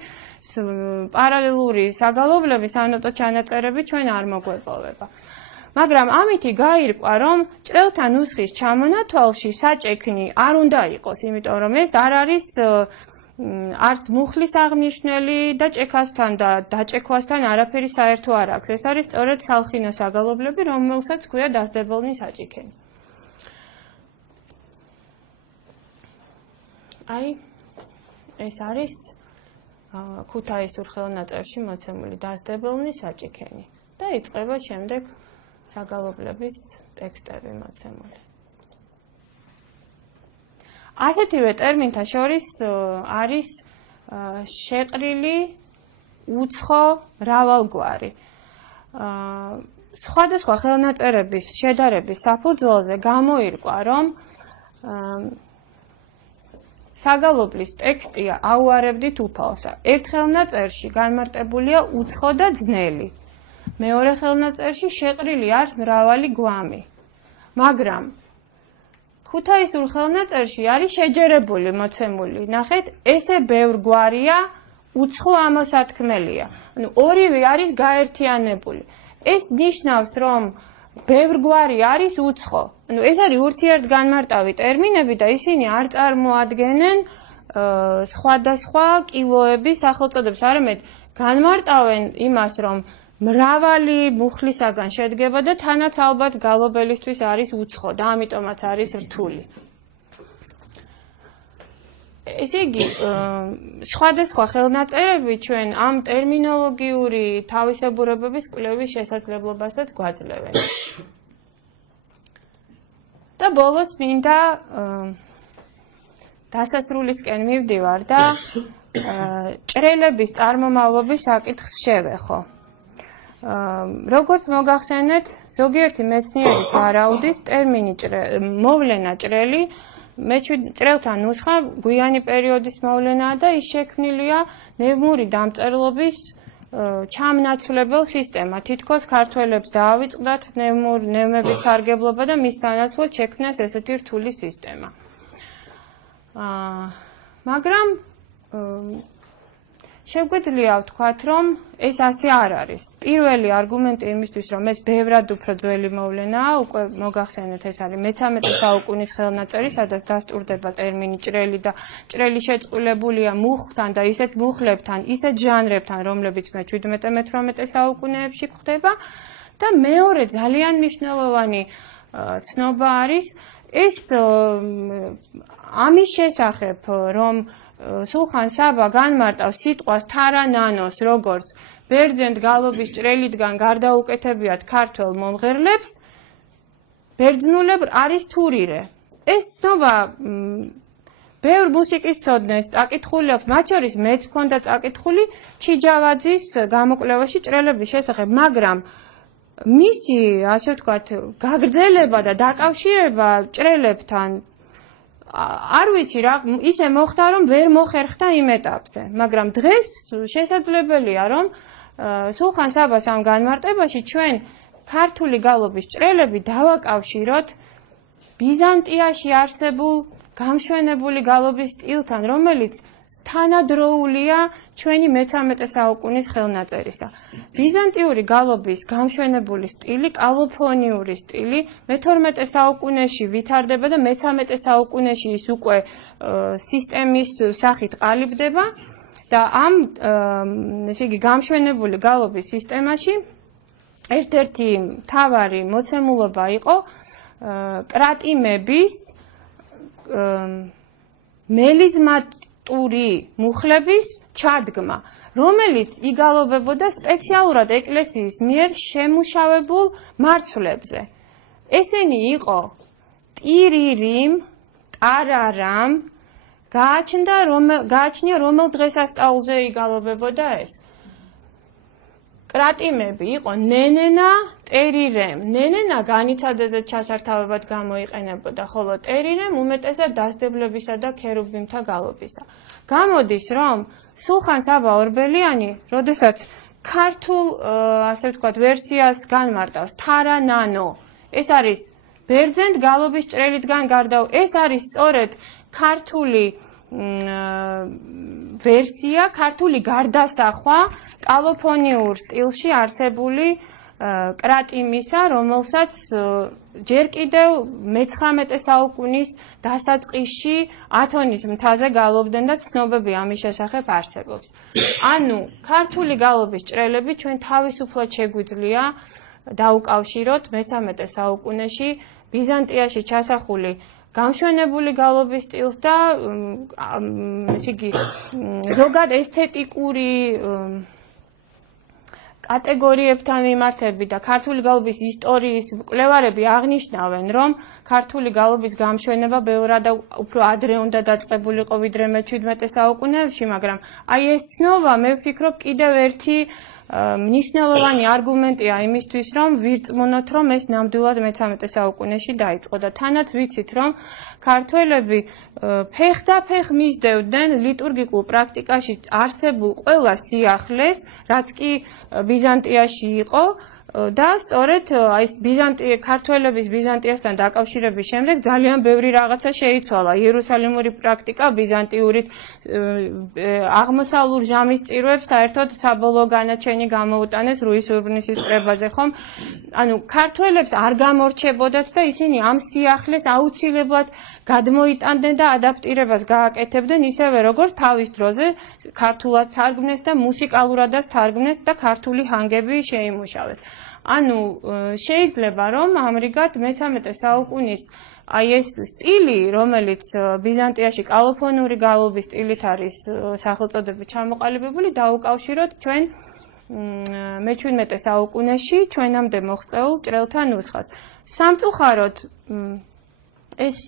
პარალელური საგალობლების ანოტო ჩანაწერები ჩვენ არ მოგვეპოვება. მაგრამ ამითი გაირკვა, რომ ჭრელთა ნუსხის ჩამონათვალში საჭექნი არ უნდა იყოს, იმიტომ რომ ეს არ არის არც მუხლის აღნიშნელი და ჭექასთან და დაჭექვასთან არაფერი საერთო არ აქვს. ეს არის სწორედ სალხინო საგალობლები, რომელსაც ქვია დასდებელნი საჭიქენი. აი, ეს არის ქუთაისურ ხელნაწერში მოცემული დასდებელნი საჭიქენი და იწყება შემდეგ საგალობლების ტექსტები მოცემული. ასეთივე ტერმინთა შორის არის შეყრილი უცხო მრავალგვარი. სხვადასხვა ხელნაწერების შედარების საფუძველზე გამოირკვა, რომ საგალობლის ტექსტია აუარებდით უფალსა. ერთ ხელნაწერში განმარტებულია უცხო და ძნელი. მეორე ხელნაწერში შეყრილი არის მრავალი გვამი. მაგრამ ქუთაისურ ხელნაწერში არის შეჯერებული მოცემული. ნახეთ, ესე ბევრ გვარია, უცხო ამოსათქმელია. ანუ ორივე არის გაერთიანებული. ეს ნიშნავს, რომ ბევრ გვარი არის უცხო. ანუ ეს არის ურთიერთგანმარტავი ტერმინები და ისინი არ წარმოადგენენ სხვადასხვა კილოების სახელწოდებს, არამედ განმარტავენ იმას, რომ მრავალი მუხლისაგან შედგება და თანაც ალბათ გალობელისთვის არის უცხო და ამიტომაც არის რთული. ესე იგი, სხვადასხვა ხელნაწერები ჩვენ ამ ტერმინოლოგიური თავისებურებების კვლევის შესაძლებლობასაც გვაძლევენ. და ბოლოს მინდა დასასრულისკენ მივდივარ და ჭრელების წარმომავლობის საკითხს შევეხო. როგორც მოგახსენეთ, ზოგიერთი მეცნიერის ვარაუდით ტერმინი მოვლენა ჭრელი ჭრელთა ნუსხა გვიანი პერიოდის მოვლენაა და ის შექმნილია ნევნური დამწერლობის ჩამნაცვლებელ სისტემა. თითქოს ქართველებს დაავიწყდათ ნევნებით სარგებლობა და მის სანაცვლოდ შექმნეს ესეთი რთული სისტემა. მაგრამ შეგვიძლია ვთქვათ, რომ ეს ასე არ არის. პირველი არგუმენტი იმისთვის, რომ ეს ბევრად უფრო ძველი მოვლენაა, უკვე მოგახსენეთ, ეს არის მე-13 საუკუნის ხელნაწერი, სადაც დასტურდება ტერმინი ჭრელი და ჭრელი შეწყვილებულია მუხლთან და ისეთ მუხლებთან, ისეთ ჟანრებთან, რომლებიც მე-17-18 საუკუნეებში გვხდება და მეორე ძალიან მნიშვნელოვანი ცნობა არის ეს ამის შესახებ, რომ სულხან საბა განმარტავს სიტყვას თარა-ნანოს, როგორც ბერძენ გალობის ჭრელიდან გარდაუკეთებიათ ქართველ მომღერლებს, ბერძნულებ არის თურირე. ეს ცნობა ბევრ მუსიკის ცოდნეს წაკითხული აქვს, მათ შორის მეც მქონდა წაკითხული ჩიჯავაძის გამოკვლევაში ჭრელების შესახებ, მაგრამ მისი, ასე ვთქვათ, გაგრძელება და დაკავშირება ჭრელებთან არ ვიცი რა, ისე მოხდა, რომ ვერ მოხერხდა იმ ეტაპზე, მაგრამ დღეს შესაძლებელია, რომ სულხან საბას ამ განმარტებაში ჩვენ ქართული გალობის ჭრელები დავაკავშიროთ ბიზანტიაში არსებულ გამშვენებული გალობის სტილთან, რომელიც თანადროულია ჩვენი მე-13 საუკუნის ხელნაწერისა. ბიზანტიური გალობის გამშვენებული სტილი, კალოფონიური სტილი მე-12 საუკუნეში ვითარდება და მე-13 საუკუნეში ის უკვე სისტემის სახით ყალიბდება და ამ ესე იგი გამშვენებული გალობის სისტემაში ერთ-ერთი მთავარი მოცემულობა იყო კრატიმების მელიზმატური მუხლების ჩადგმა, რომელიც იგალობებოდა სპეციალურად ეკლესიის მიერ შემუშავებულ მარცვლებზე. ესენი იყო ტირირიმ, ტარარამ, გააჩნია რომელ დღესასწაულზე იგალობებოდა ეს. კრატიმები იყო ნენენა, ტერირემ. ნენენა განიცადაზე ჩასართავებად გამოიყენებოდა, ხოლო ტერირემ უმეტესად დასდებლებისა და ქერუბიმთა გალობისა. გამოდის, რომ სულხან საბა ორბელიანი, როდესაც ქართულ, ასე ვთქვათ, ვერსიას განმარტავს თარა-ნანო, ეს არის ბერძენ გალობის ჭრელიდან გარდა, ეს არის სწორედ ქართული ვერსია, ქართული გარდასახვა კალოფონიურ სტილში არსებული კრატიმისა, რომელსაც ჯერ კიდევ მე-19 საუკუნის დასაწყისში ათონის მთაზე გალობდნენ და ცნობები ამის შესახებ არსებობს. ანუ ქართული გალობის ჭრელები ჩვენ თავისუფლად შეგვიძლია დაუკავშიროთ მე-13 საუკუნეში ბიზანტიაში ჩასახული გამშვენებული გალობის სტილს და ესე იგი ზოგად ესთეტიკური კატეგორიებთან მიმართებით და ქართული გალობის ისტორიის მკვლევარები აღნიშნავენ, რომ ქართული გალობის გამშვენება ბევრად უფრო ადრე უნდა დაწყებულიყო ვიდრე მე-17 საუკუნეებში, მაგრამ აი ეს ცნობა მე ვფიქრობ კიდევ ერთი მნიშვნელოვანი არგუმენტია იმისთვის, რომ ვირწმუნოთ, რომ ეს ნამდვილად მე-13 საუკუნეში დაიწყო და თანაც ვიცით, რომ ქართველები ფეხ მისდევდნენ ლიტურგიკულ პრაქტიკაში არსებულ ყველა სიახლეს, რაც კი ბიზანტიაში იყო და სწორედ აი ქართველების ბიზანტიასთან დაკავშირების შემდეგ ძალიან ბევრი რაღაცა შეიცვალა. იერუსალიმური პრაქტიკა ბიზანტიურით აღმოსავლურ ჟამის წირვებს საერთოდ საბოლოო განაჩენი გამოუტანეს რუის ურბნისის კრებაზე, ხომ? ანუ ქართველებს არ გამორჩებოდათ და ისინი ამ სიახლეს აუცილებლად გადმოიტანდნენ და ადაპტირებას გააკეთებდნენ ისევე როგორც თავის დროზე ქართულად თარგმნეს და მუსიკალურადაც თარგმნეს და ქართული ჰანგები შეიმუშავეს. ანუ შეიძლება რომ ამრიგად მე-13 საუკუნის აი ეს სტილი, რომელიც ბიზანტიაში კალოფონური გალობის სტილით არის სახელწოდებით ჩამოყალიბებული, დაუკავშიროთ ჩვენ მე-17 საუკუნეში ჩვენამდე მოღწეულ ჭრელთა ნუსხას. სამწუხაროდ ეს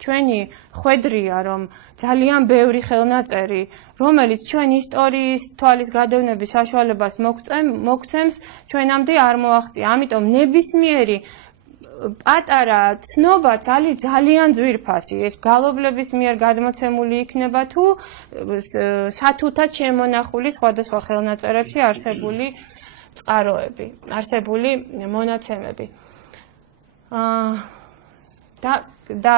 ჩვენი ხვედრია, რომ ძალიან ბევრი ხელნაწერი, რომელიც ჩვენ ისტორიის თვალის გადავნების საშუალებას მოგცემს, ჩვენამდე არ მოაღწია. ამიტომ ნებისმიერი პატარა ცნობა ძალიან ძვირფასი ეს გალობლების მიერ გადმოცემული იქნება თუ სათუთად შემონახული სხვადასხვა ხელნაწერებში არსებული წყაროები, არსებული მონაცემები. და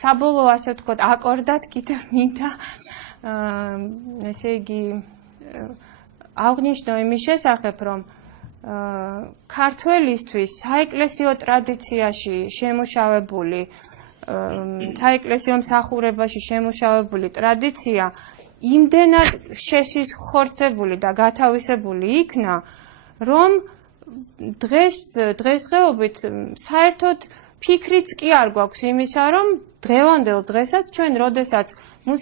საბოლოო ასე ვთქვათ აკორდად კიდევ მინდა ესე იგი აღნიშნო იმის შესახებ რომ ქართველისთვის საეკლესიო ტრადიციაში შემუშავებული საეკლესიო მსახურებაში შემუშავებული ტრადიცია იმდენად შესიზღხორცებული და გათავისებული იქნა რომ დღესდღეობით საერთოდ ფიქრიც კი არ გვაქვს იმისა, რომ დღევანდელ დღესაც ჩვენ როდესაც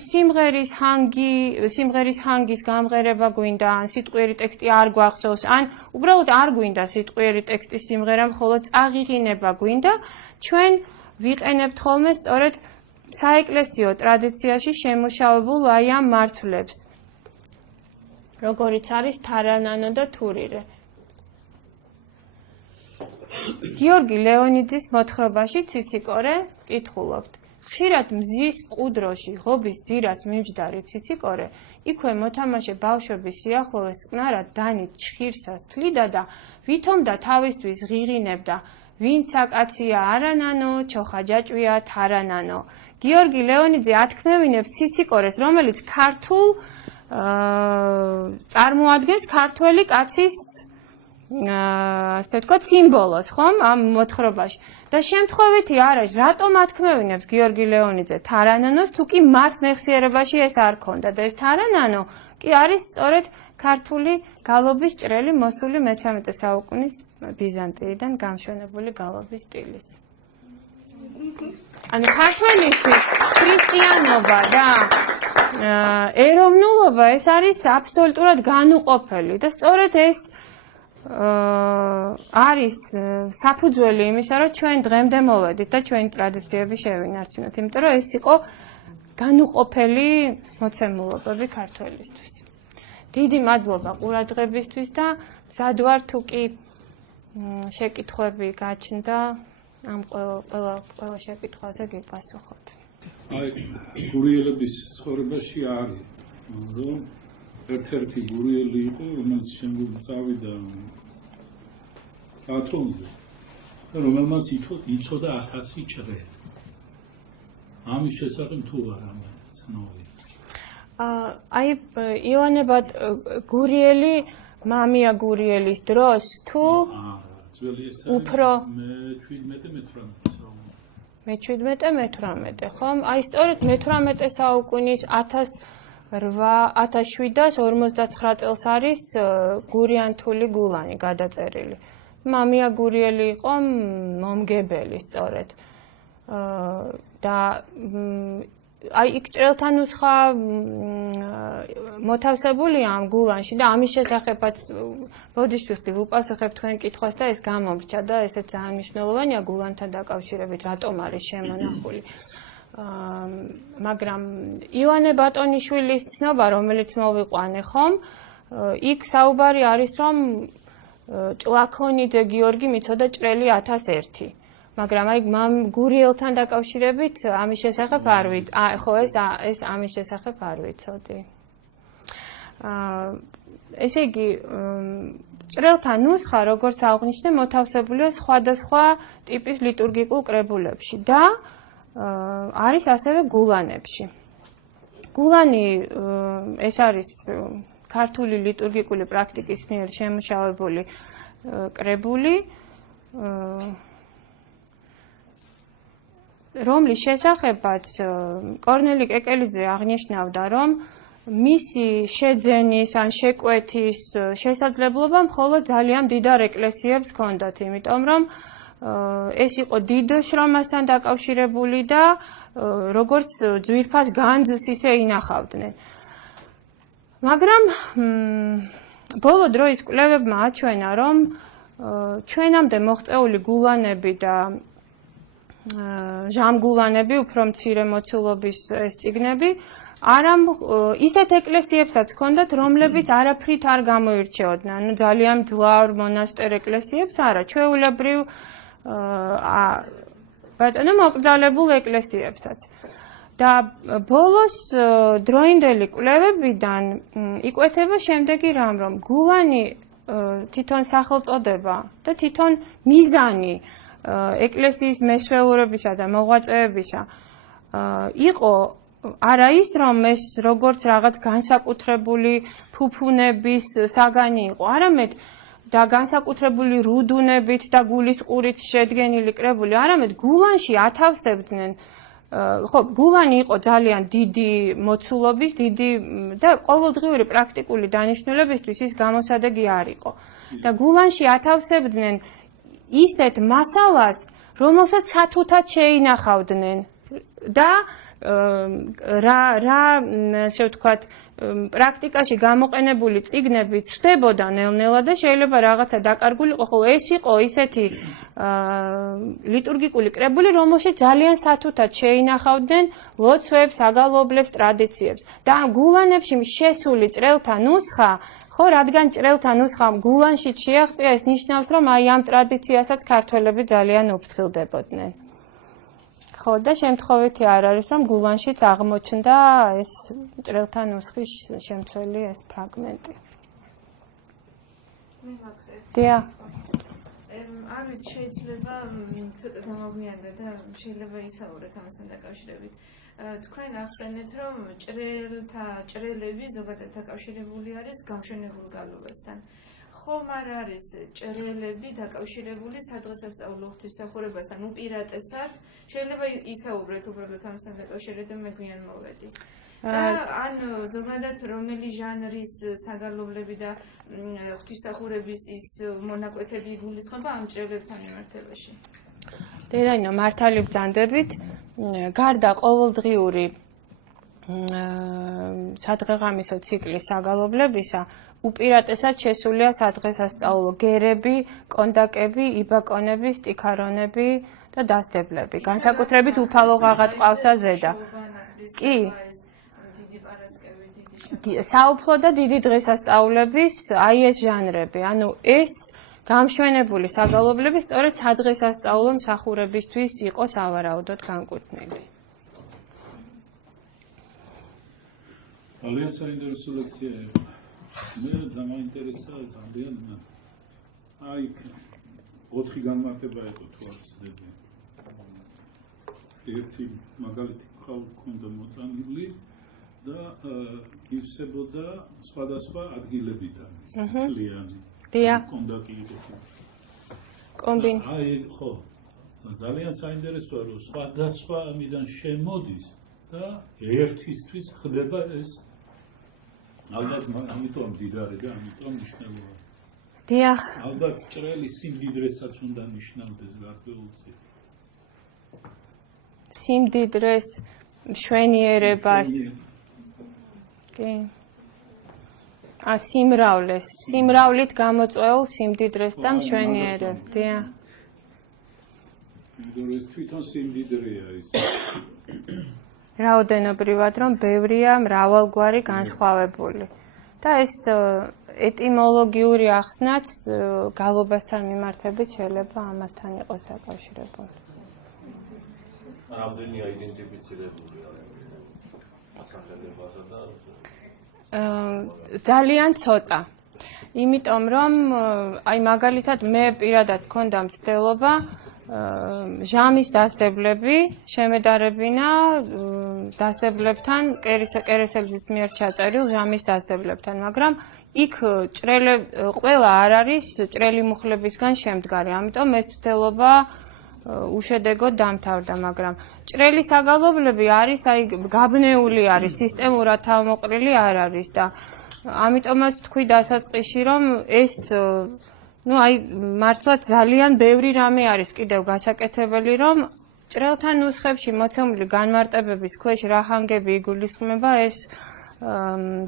სიმღერის ჰანგის გამღერება გვინდა, ან სიტყვიერი ტექსტი არ გვახსოვს, ან უბრალოდ არ გვინდა სიტყვიერი ტექსტის სიმღერა, მხოლოდ წაღიღინება გვინდა, ჩვენ ვიყენებთ ხოლმე სწორედ საეკლესიო ტრადიციაში შემუშავებულ აი ამ მარცვლებს, როგორიც არის თარანანო და თურირე. გიორგი ლეონიძის მოთხრობაში ციციკორე კითხულობთ. ხშირად მზის მყუდროში ღობის ძირას მიმჯდარი ციციკორე იქვე მოთამაშე ბავშვების სიახლოვეს წყნარად დანით ჩხირსას თლიდა და ვითომ და თავისთვის ღიღინებდა ვინც აკაცია არანანო, ჩოხაჯაჭვია თარანანო. გიორგი ლეონიძე ათქმევინებს ციციკორეს, რომელიც ქართულ წარმოადგენს ქართველი კაცის ასე ვთქვათ სიმბოლოს, ხომ, ამ მოთხრობაში. და შემთხვევითი არ არის, რატომ ათქმევინებს გიორგი ლეონიძე თარანანოს, თუ კი მას მეხსიერებაში ეს არ ქონდა და ეს თარანანო კი არის სწორედ ქართული გალობის ჭრელი მოსული მე-13 საუკუნის ბიზანტიიდან გამშვენებული გალობის სტილის. ანუ ქართველისთვის ქრისტიანობა და ეროვნულობა ეს არის აბსოლუტურად განუყოფელი და სწორედ ეს არის საფუძველი იმისა, რომ ჩვენ დღემდე მოვედით და ჩვენი ტრადიციები შევინარჩუნოთ, იმიტომ რომ ეს იყო განუყოფელი მოცემულობები ქართველისთვის. დიდი მადლობა ყურადღებისთვის და მზად ვარ თუ კი შეკითხვები გაჩნდა, ამ ყველა შეკითხვაზე გიპასუხოთ. აი, გურიელების ცხოვრებაში არის, რომ ერთ-ერთი გურიელი იყო, რომელიც შემდგომ წავიდა ათონზე და რომელმაც იცოდა 1000 ჭრე. ამის შესახებ თუ არა ცნობილი. აი ივანე გურიელი მამია გურიელის დროს თუ უფრო მე-17 ხომ? აი სწორედ მე-18 საუკუნის 1759 წელს არის გურიანთული გულანი გადაწერილი. მამია გურიელი იყო მომგებელი სწორედ. და აი იქ ჭრელთან ნუსხა მოთავსებულია ამ გულანში და ამის შესახებაც ბოდიშვილი ვუპასუხებ თქვენ კითხვას და ეს გამომრჩა და ესეც ძალიან მნიშვნელოვანია გულანთან დაკავშირებით რატომ არის შემონახული. მაგრამ ივანე ბატონიშვილის ცნობა, რომელიც მოვიყვანე ხომ, იქ საუბარი არის, რომ ჭლაქონიძე გიორგი მიცოდა ჭრელი 1001. მაგრამ აი გურიელთან დაკავშირებით ამის შესახებ არ ხო ეს ამის შესახებ არ ვიცოდი. ესე იგი ჭრელთა ნუსხა, როგორც აღნიშნე, მოთავსებულია სხვადასხვა ტიპის ლიტურგიკულ კრებულებში და არის ასევე გულანებში. გულანი ეს არის ქართული ლიტურგიკული პრაქტიკის მიერ შემუშავებული კრებული, რომლის შესახებაც კორნელი კეკელიძე აღნიშნავდა, რომ მისი შეძენის ან შეკვეთის შესაძლებლობა მხოლოდ ძალიან დიდარ ეკლესიებს ჰქონდათ, იმიტომ რომ ეს იყო დიდ შრომასთან დაკავშირებული და როგორც ძვირფას განძს ისე ინახავდნენ. მაგრამ ბოლო დროის კვლევებმა აჩვენა, რომ ჩვენამდე მოღწეული გულანები და ჟამგულანები, უფრო მცირე მოცულობის ეს წიგნები, ისეთ ეკლესიებსაც ჰქონდათ, რომლებიც არაფრით არ გამოირჩეოდნენ. ანუ ძალიან მძლავრ მონასტერ ეკლესიებს არა, ჩვეულებრივ ბატონო მოკრძალებულ ეკლესიებსაც. და ბოლოს დროინდელი კვლევებიდან იკვეთება შემდეგი რამ, რომ გულანი თვითონ სახელწოდება და თვითონ მიზანი ეკლესიის მეშვეურებისა და მოღვაწეებისა იყო არა ის, რომ ეს როგორც რაღაც განსაკუთრებული ფუფუნების საგანი იყო, არამედ და განსაკუთრებული რუდუნებით და გულის ყურით შედგენილი კრებული, არამედ გულანში ათავსებდნენ ხო, გულანი იყო ძალიან დიდი მოცულობის, დიდი და ყოველდღიური პრაქტიკული დანიშნულებისთვის ის გამოსადეგი არ იყო. და გულანში ათავსებდნენ ისეთ მასალას, რომელსაც სათუთად შეინახავდნენ და რა ასე ვთქვათ, პრაქტიკაში გამოყენებული წიგნები ცვდებოდა ნელ-ნელა და შეიძლება რაღაცა დაკარგულიყო, ხოლო ეს იყო ისეთი ლიტურგიკული კრებული, რომელშიც ძალიან სათუთად შეინახავდნენ ლოცვებს, საგალობლებს, ტრადიციებს. და გულანებში შესული ჭრელთა ნუსხა, ხო, რადგან ჭრელთა ნუსხამ გულანშიც შეაღწია, ეს ნიშნავს, რომ აი ამ ტრადიციასაც ქართველები ძალიან უფრთხილდებოდნენ. ხო, და შემთხვევითი არ არის, რომ გულანშიც აღმოჩნდა ეს ჭრელთა ნუსხის შემცველი ეს ფრაგმენტი. მე მაქვს დიახ. არ ვიცი, შეიძლება ცოტა დამაგვიანდა და შეიძლება ისაუბრეთ ამასთან დაკავშირებით. თქვენ ახსენეთ, რომ ჭრელები ზოგადად დაკავშირებული არის გამშვენებულ გალობასთან. ხომ არ არის ჭრელები დაკავშირებული სადღესასწაულო ღვთისმსახურებასთან უპირატესად? შეიძლება ისაუბრეთ უბრალოდ ამასთან დაკავშირებით და მე გვიან მოვედი. ან ზოგადად რომელი ჟანრის საგალობლები და ღვთისმსახურების ის მონაკვეთები იგულისხმება ამ ჭრელებთან მიმართებაში? დედაინო, მართალი ბრძანდებით, გარდა ყოველდღიური სადღეღამისო ციკლის საგალობლებისა, უპირატესად შესულია სადღესასწაულო გერები, კონდაკები, იბაკონები, სტიქარონები და დასდებლები. განსაკუთრებით უფალო ღაღა ტყავსა ზედა. კი. საუფლო და დიდი დღესასწაულების აი ეს ჟანრები, ანუ ეს გამშვენებული საგალობლები სწორედ სადღესასწაულო მსახურებისთვის იყო სავარაუდოდ განკუთვნილი. ძალიან საინტერესო ლექცია. მე დამაინტერესა ძალიან. აი 4 განმარტება იყო თუ არ ვცდები. ერთი მაგალითი ქონდა მოწამილი და ივსებოდა სხვადასხვა ადგილებიდან. კლიანი. დიახ. კონდაკი იყო. კომბინ. აი ხო. ძალიან საინტერესოა რომ სხვადასხვა ამიდან შემოდის და ერთისთვის ხდება ეს ალბათ ამიტომ მდიდარი და ამიტომ მნიშვნელოვანი. დიახ. ალბათ ჭრელი სიმდიდრესაც უნდა ნიშნავდეს გარკვეულწილ. სიმდიდრეს, მშვენიერებას. კი. სიმრავლეს, სიმრავლით გამოწვეულ სიმდიდრეს და მშვენიერებას. დიახ. ეს თვითონ სიმდიდრეა ის. რაოდენობრივად რომ ბევრია მრავალგვარი განსხვავებული. და ეს ეტიმოლოგიური ახსნაც გალობასთან მიმართებით შეიძლება ამასთან იყოს დაკავშირებული. რამდენია იდენტიფიცირებული ასახელებასა და ძალიან ცოტა. იმიტომ რომ აი მაგალითად მე პირადად მქონდა მცდელობა ჟამის დასდებლები შემედარებინა დასდებლებთან კერესელის მიერ ჩაწერილ ჟამის დასდებლებთან, მაგრამ იქ ყველა არ არის ჭრელი მუხლებისგან შემდგარი, ამიტომ ეს მცდელობა უშედეგოდ დამთავრდა, მაგრამ ჭრელი საგალობლები არის, აი გაბნეული არის, სისტემურად თავმოყრილი არ არის და ამიტომაც თქვი დასაწყისში, რომ ეს ну აი მართლა ძალიან ბევრი რამე არის კიდევ გასაკეთებელი, რომ ჭრელთა ნუსხებში მოცემული განმარტებების ქვეშ რა ჰანგები იგულისხმება ეს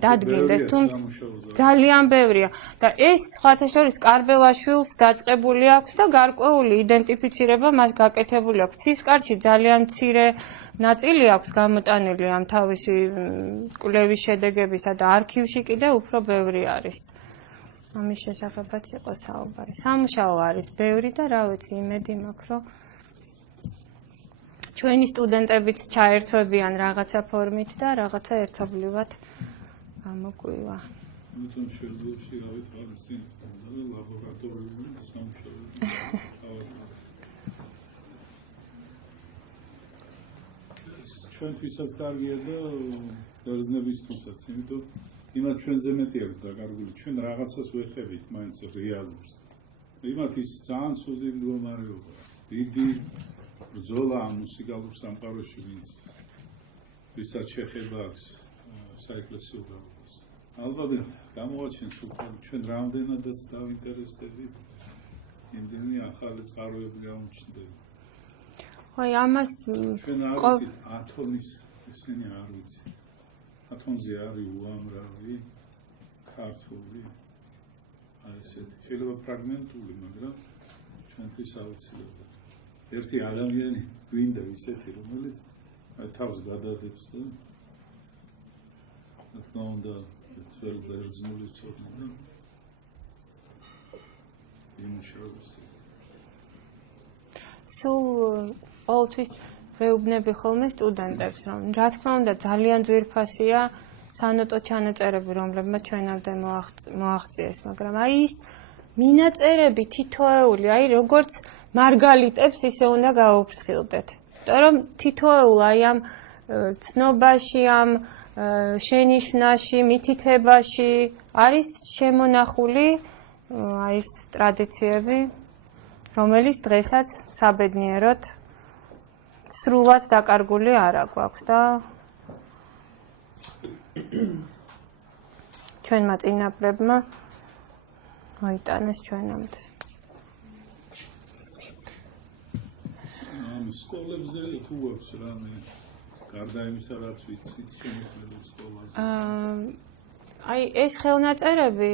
დადგინდეს, თუმცა ძალიან ბევრია და ეს სხვათა შორის კარბელაშვილს დაწყებული აქვს და გარკვეული იდენტიფიცირება მას გაკეთებული აქვს. ცისკარში ძალიან მცირე ნაწილი აქვს გამოტანილი ამ თავისი კვლევის შედეგებისა და არქივში კიდევ უფრო ბევრი არის. ამის შესახებაც იყო საუბარი. სამუშაო არის ბევრი და რა ვიცი, იმედი მაქვს, რომ ჩვენი სტუდენტებიც ჩაერთვებიან რაღაცა ფორმით და რაღაცა ერთობლივად გამოგვივა. Atom შეძლოში რავით არის ლაბორატორიული სამუშაო. ჩვენთვისაც კარგია და ბერძნებისთვისაც, იმიტომ იმათ ჩვენზე მეტი აქვს დაკარგული, ჩვენ რაღაცას ვეხებით მაინც რეალურს. იმათ ის ძალიან ცუდი მდგომარეობა, დიდი ბრძოლა ამ მუსიკალურ სამყაროში, ვისაც შეხება აქვს საეკლესიო გავლენას. ალბათ გამოაჩენს უფრო ჩვენ რამდენადაც დავინტერესდებით, იმდენი ახალი წყაროები გამოჩნდება. ხო, ამას ჩვენ არ ვიცით ათომის ისინი არ ვიცით. ათომზე არის უამრავი ქართული აი ესეთი შეიძლება ფრაგმენტული, მაგრამ ჩვენთვის აუცილებელი. ერთი ადამიანი გვინდა ისეთი, რომელიც აი თავს გადადებს და თქმა უნდა ძველ ბერძნული ცოდნა და იმუშავებს. სულ ყოველთვის ვეუბნები ხოლმე სტუდენტებს, რომ რა თქმა უნდა ძალიან ძვირფასია სანოტო ჩანაწერები, რომლებმაც ჩვენამდე მოაღწიეს, მაგრამ აი ის მინაწერები თითოეული, აი როგორც მარგალიტებს ისე უნდა გაუფრთხილდეთ. იმიტომ რომ თითოეულ აი ამ ცნობაში, ამ შენიშვნაში, მითითებაში არის შემონახული აი ეს ტრადიციები, რომელიც დღესაც საბედნიეროდ სრულად დაკარგული არ აქვს და ჩვენმა წინაპრებმა მოიტანეს ჩვენამდე. ამ სკოლებზე თუ აქვს რამე გარდა იმისა, რაც ვიცით, შემოქმედებით სკოლაზე. აი ეს ხელნაწერები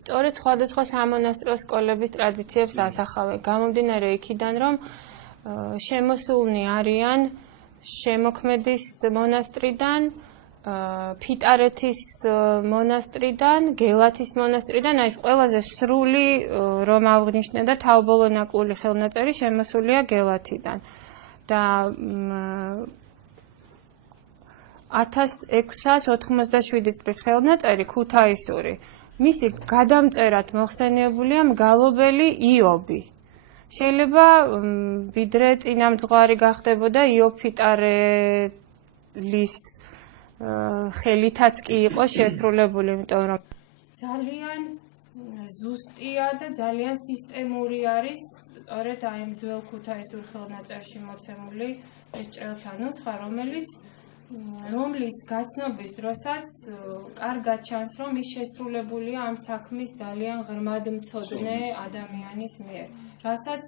სწორედ სხვადასხვა სამონასტრო სკოლების ტრადიციებს ასახავენ. გამომდინარე იქიდან, რომ შემოსულნი არიან შემოქმედის მონასტრიდან, ფიტარეთის მონასტრიდან, გელათის მონასტრიდან, აი ეს ყველაზე სრული რომ აღნიშნე და თავბოლო ნაკლული ხელნაწერი შემოსულია გელათიდან. და 1687 წლის ხელნაწერი ქუთაისური. მისი გადამწერად მოხსენიებულია მგალობელი იობი. შეიძლება ვიდრე წინამძღვარი გახდებოდა იობ ფიტარელის ხელითაც კი იყო შესრულებული, იმიტომ რომ ძალიან ზუსტია და ძალიან სისტემური არის სწორედ აი ამ ძველ ქუთაისურ ხელნაწერში მოცემული ეს ჭრელთა ნუსხა, რომლის გაცნობის დროსაც კარგად ჩანს, რომ ის შესრულებულია ამ საქმის ძალიან ღრმადმცოდნე ადამიანის მიერ, რასაც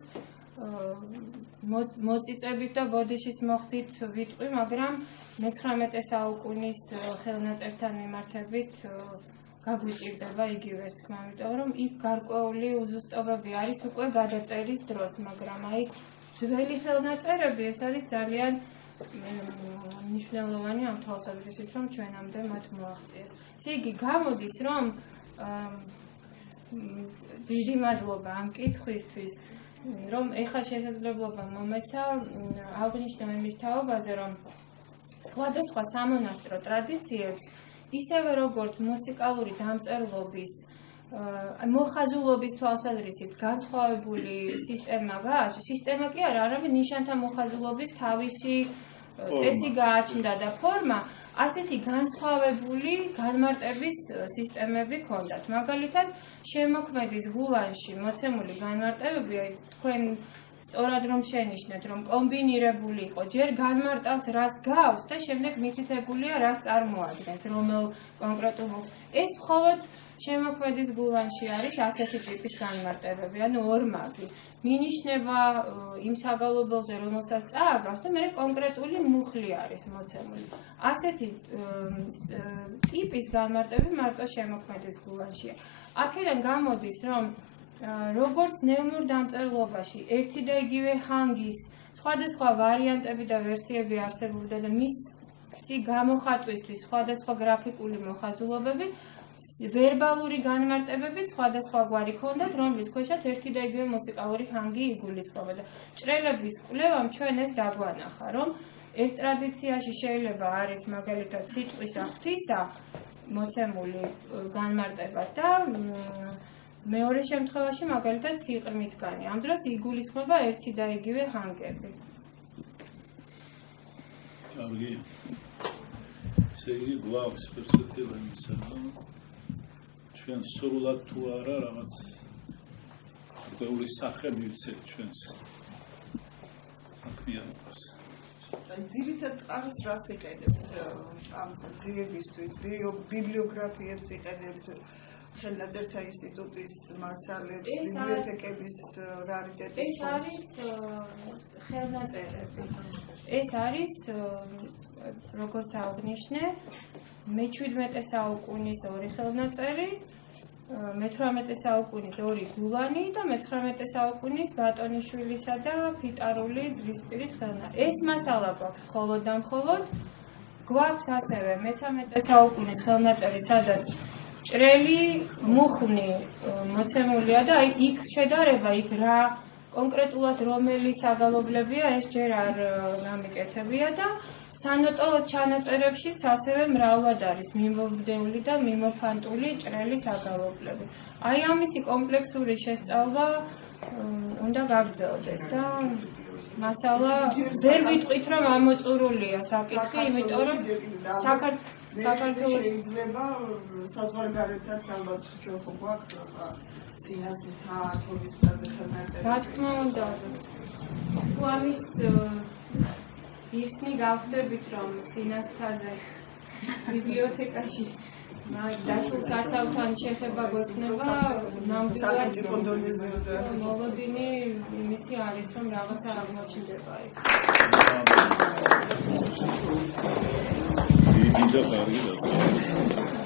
მოწიწებით და ბოდიშის მოხდით ვიტყვი, მაგრამ მე-19 საუკუნის ხელნაწერთან მიმართებით გაგვიჭირდება იგივეს თქმა, იმიტომ რომ იქ გარკვეული უზუსტობები არის უკვე გადაწერის დროს, მაგრამ აი ძველი ხელნაწერები ეს არის ძალიან მნიშვნელოვანი ამ თვალსაზრისით, რომ ჩვენამდე მათ მოაღწიეს. ესე იგი გამოდის, რომ დიდი მადლობა ამ კითხვისთვის, რომ ეხლა შესაძლებლობა მომეცა აღვნიშნო იმის თაობაზე, რომ სხვადასხვა სამონასტრო ტრადიციებს ისევე როგორც მუსიკალური დამწერლობის მოხაზულობის თვალსაზრისით განსხვავებული სისტემა გააჩნდა, სისტემა კი არა, არამედ ნიშანთა მოხაზულობის თავისი წესი გააჩნდა და ფორმა, ასეთი განსხვავებული განმარტების სისტემები ჰქონდათ. მაგალითად, შემოქმედის გულანში მოცემული განმარტებები, თქვენ სწორად რომ შენიშნეთ, რომ კომბინირებული იყო, ჯერ განმარტავს რას გავს და შემდეგ მითითებულია რას წარმოადგენს, რომელ კონკრეტულ ეს მხოლოდ შემოქმედის გულანში არის ასეთი ტიპის განმარტებები, ანუ ორმაგი. მინიშნება იმ საგალობელზე, რომელსაც წააგავს და მე კონკრეტული მუხლი არის მოცემული. ასეთი ტიპის განმარტები მარტო შემოქმედის გულანშია. აქედან გამოდის, რომ როგორც ნევნურ დამწერლობაში ერთი და იგივე ჰანგის სხვადასხვა ვარიანტები და ვერსიები არსებობდა და მისი გამოხატვისთვის სხვადასხვა გრაფიკული მოხაზულობები ვერბალური განმარტებებით სხვადასხვაგვარი ჰქონდათ, რომლის ქვეშაც ერთი და იგივე მუსიკალური ჰანგი იგულისხმება და ჭრელების კვლევამ ჩვენ ეს დაგვანახა, რომ ერთ ტრადიციაში შეიძლება არის მაგალითად სიტყვის აღთვისა მოცემული განმარტება და მეორე შემთხვევაში მაგალითად სიყრმითგანი. ამ დროს იგულისხმება ერთი და იგივე ჰანგები. კარგი. ესე იგი გვაქვს პერსპექტივა იმისა, რომ ჩვენ სრულად თუ არა რაღაც ყოველი სახე მივცეთ ჩვენს საქმიანობას. ძირითადად წყაროს რას იყენებთ ამ ძიებისთვის, ბიბლიოგრაფიებს იყენებთ, ხელნაწერთა ინსტიტუტის მასალებს, ბიბლიოთეკების რარიტეტის ეს არის ხელნაწერები. ეს არის როგორც აღნიშნე, მე-17 საუკუნის ორი ხელნაწერი, მე-18 საუკუნის ორი გულანი და მე-19 საუკუნის ბატონიშვილისა და ფიტარული ძვისპირის ხელნაწერი. ეს მასალა გვაქვს მხოლოდ და მხოლოდ. გვაქვს ასევე მე-13 საუკუნის ხელნაწერი, სადაც ჭრელი მუხლი მოცემულია და აი იქ შედარება, იქ რა კონკრეტულად რომელი საგალობლებია, ეს ჯერ არ გამიკეთებია და სანოტო ჩანაწერებშიც ასევე მრავლად არის მიმობდეული და მიმოფანტული ჭრელი საგალობლები. აი ამისი კომპლექსური შესწავლა უნდა გაგრძელდეს და მასალა ვერ ვიტყვით რომ ამოწურულია საკითხი, იმიტომ რომ საქართველოს შეიძლება საზღვარგარეთაც ალბათ ჩვენ ხო გვაქვს წინასწარ თორის ხელნაწერი. რა თქმა უნდა. თუ ამის ისნი გავხდებით რომ წინასწარზე ბიბლიოთეკაში დაშულ გასავთან შეხება გვექნება, ნამდვილად მოლოდინი იმისი არის რომ რაღაცა აღმოჩნდება იქ. დიდი და კარგი და